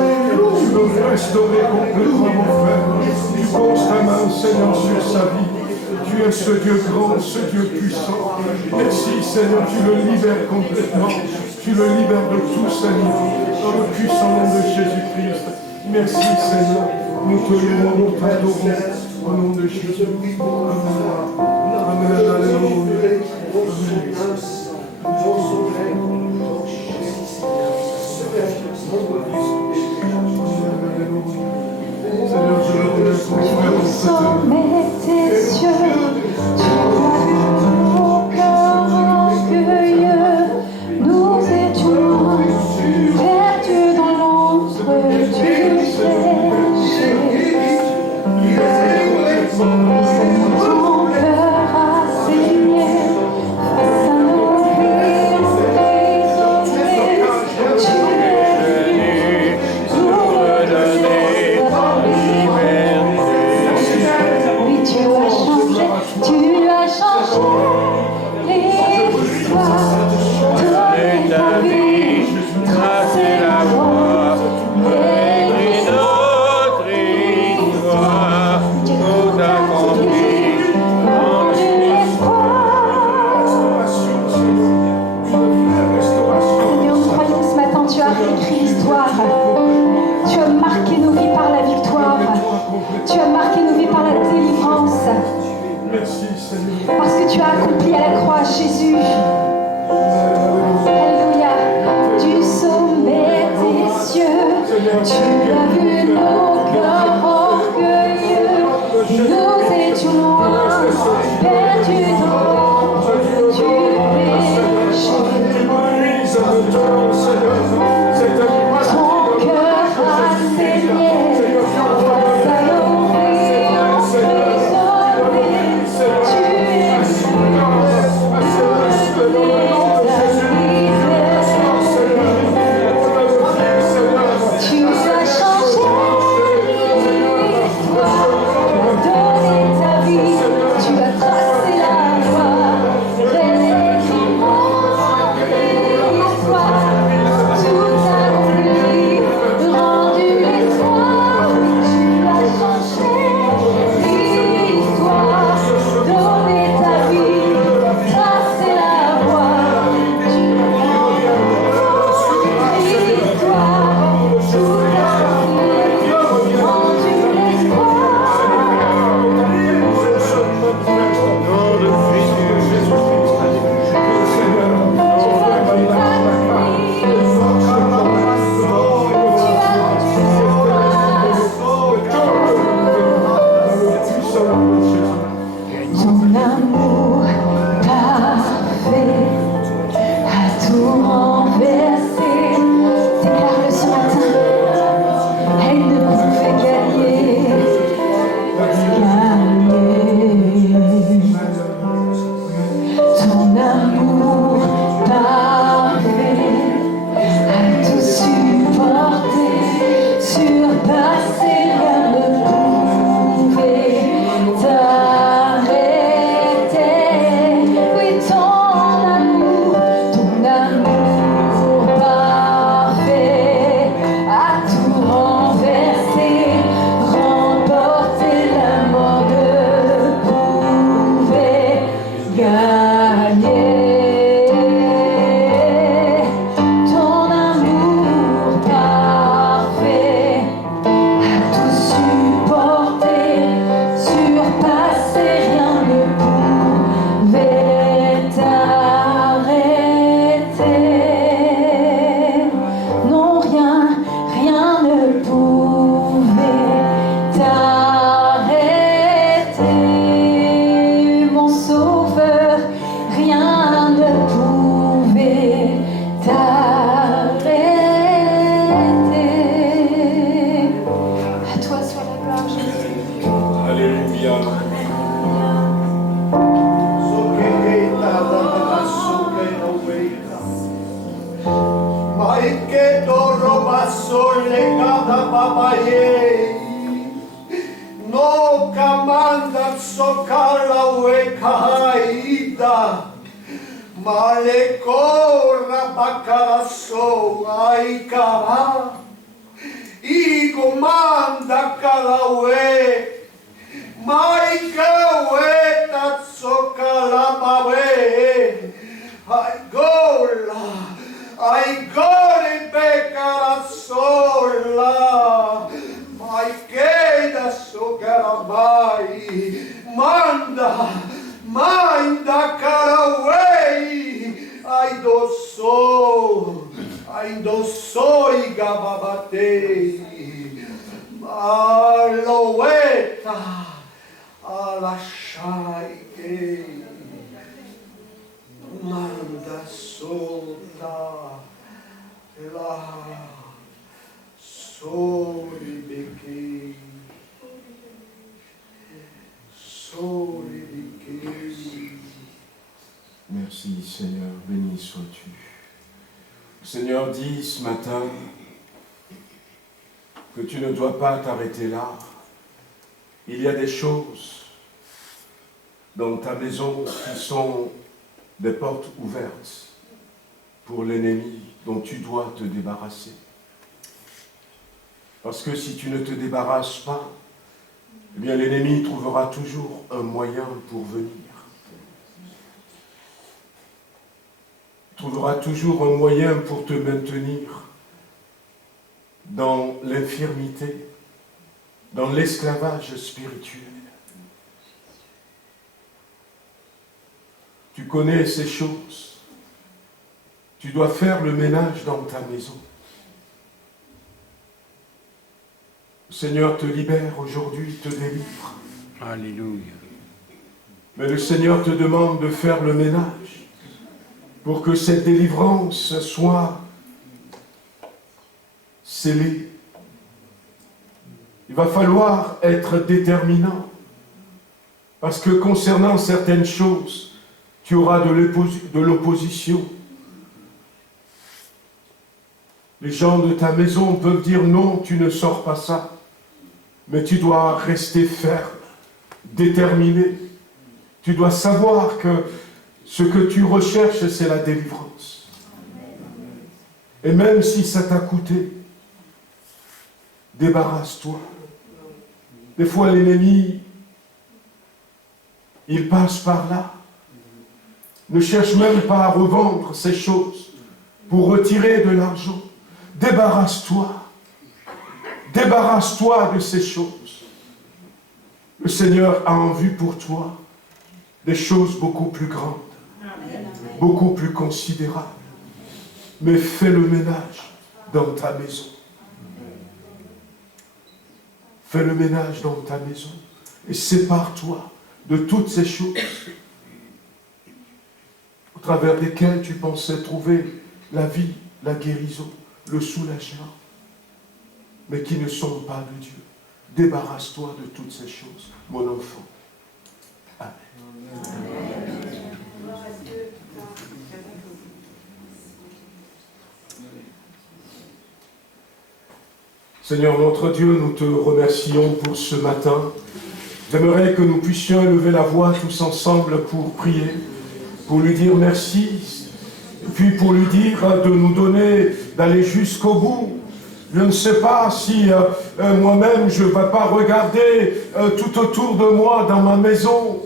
Tu veux restaurer complètement mon frère. Tu poses ta main, Seigneur, sur sa vie. Tu es ce Dieu grand, ce Dieu puissant. Merci, Seigneur, tu le libères complètement. Tu le libères de tout, Seigneur, dans le puissant nom de Jésus-Christ. Merci, Seigneur. Nous te louons, nous t'adorons. Au nom de Jésus. Amen. Amen. Alléluia. Seigneur, je le remets ton frère entre tes mains. Tes cieux, tu as vu nos cœurs orgueilleux, nous étions perdus dans l'ombre du péché. Ton cœur a saigné face à nos vies prisonniers. Tu es venu nous redonner la liberté. Oui, tu as changé l'histoire, donné ta vie, tracé la voie, écrit notre histoire, tout accompli, rendu l'espoir. Seigneur, nous croyons que ce matin tu as réécrit l'histoire. Tu as marqué nos vies par la victoire. Tu as marqué nos vies par la délivrance. Parce que tu as accompli à la croix, Jésus. Alléluia. Du sommet des cieux, tu as vu nos cœurs orgueilleux. Nous étions loin, perdus dans l'ombre du péché. Ton cœur a saigné face à nos vies emprisonnées. Tu es venu donner ta liberté. Tu as changé l'histoire, donné ta vie. Tu as tracé la Alléluia. No comanda socala uecaida, male corra bacalasso aicara, i comanda calaue, mai caue tazzo calabawe, ai gola, ai gole becalasola. Mai che da socaramai, manda caraway, ai dosso i gababatei, aloeta, alasciai che, manda solta, la. Soli becchei, soli becchei. Merci Seigneur, béni sois-tu. Le Seigneur dit ce matin que tu ne dois pas t'arrêter là. Il y a des choses dans ta maison qui sont des portes ouvertes pour l'ennemi dont tu dois te débarrasser. Parce que si tu ne te débarrasses pas, eh bien l'ennemi trouvera toujours un moyen pour venir. Il trouvera toujours un moyen pour te maintenir dans l'infirmité, dans l'esclavage spirituel. Tu connais ces choses. Tu dois faire le ménage dans ta maison. Le Seigneur te libère aujourd'hui, te délivre. Alléluia. Mais le Seigneur te demande de faire le ménage pour que cette délivrance soit scellée. Il va falloir être déterminant parce que concernant certaines choses, tu auras de l'opposition. Les gens de ta maison peuvent dire non, tu ne sors pas ça. Mais tu dois rester ferme, déterminé. Tu dois savoir que ce que tu recherches, c'est la délivrance. Et même si ça t'a coûté, débarrasse-toi. Des fois, l'ennemi, il passe par là. Ne cherche même pas à revendre ces choses pour retirer de l'argent. Débarrasse-toi. Débarrasse-toi de ces choses. Le Seigneur a en vue pour toi des choses beaucoup plus grandes, beaucoup plus considérables. Mais fais le ménage dans ta maison. Fais le ménage dans ta maison et sépare-toi de toutes ces choses au travers desquelles tu pensais trouver la vie, la guérison, le soulagement, mais qui ne sont pas de Dieu. Débarrasse-toi de toutes ces choses, mon enfant. Amen. Seigneur notre Dieu, nous te remercions pour ce matin. J'aimerais que nous puissions élever la voix tous ensemble pour prier, pour lui dire merci, et puis pour lui dire de nous donner, d'aller jusqu'au bout. Je ne sais pas si moi-même je ne vais pas regarder tout autour de moi dans ma maison,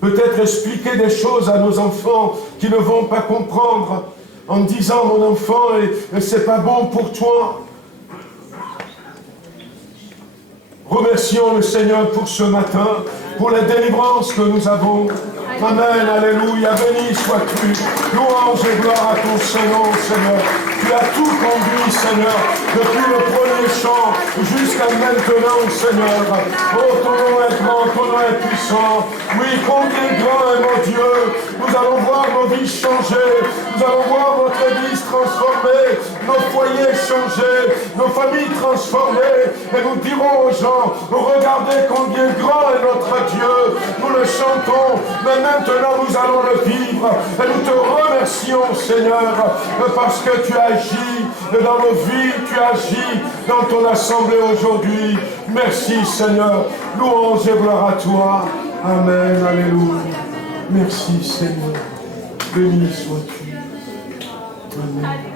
peut-être expliquer des choses à nos enfants qui ne vont pas comprendre en disant mon enfant, c'est pas bon pour toi. Remercions le Seigneur pour ce matin, pour la délivrance que nous avons. Amen, alléluia, béni sois-tu. Louange et gloire à ton Seigneur, Seigneur. Tu as tout conduit, Seigneur, depuis le premier chant jusqu'à maintenant, Seigneur. Oh, ton nom est grand, ton nom est puissant. Oui, combien grand est mon Dieu. Nous allons voir nos vies changer. Nous allons voir notre Église transformée. nos foyers changés, nos familles transformées, et nous dirons aux gens, regardez combien grand est notre Dieu. Nous le chantons, mais maintenant nous allons le vivre, et nous te remercions, Seigneur, parce que tu agis dans nos vies, tu agis dans ton assemblée aujourd'hui. Merci, Seigneur. Louange et gloire à toi. Amen. Alléluia. Merci, Seigneur. Béni sois-tu. Amen.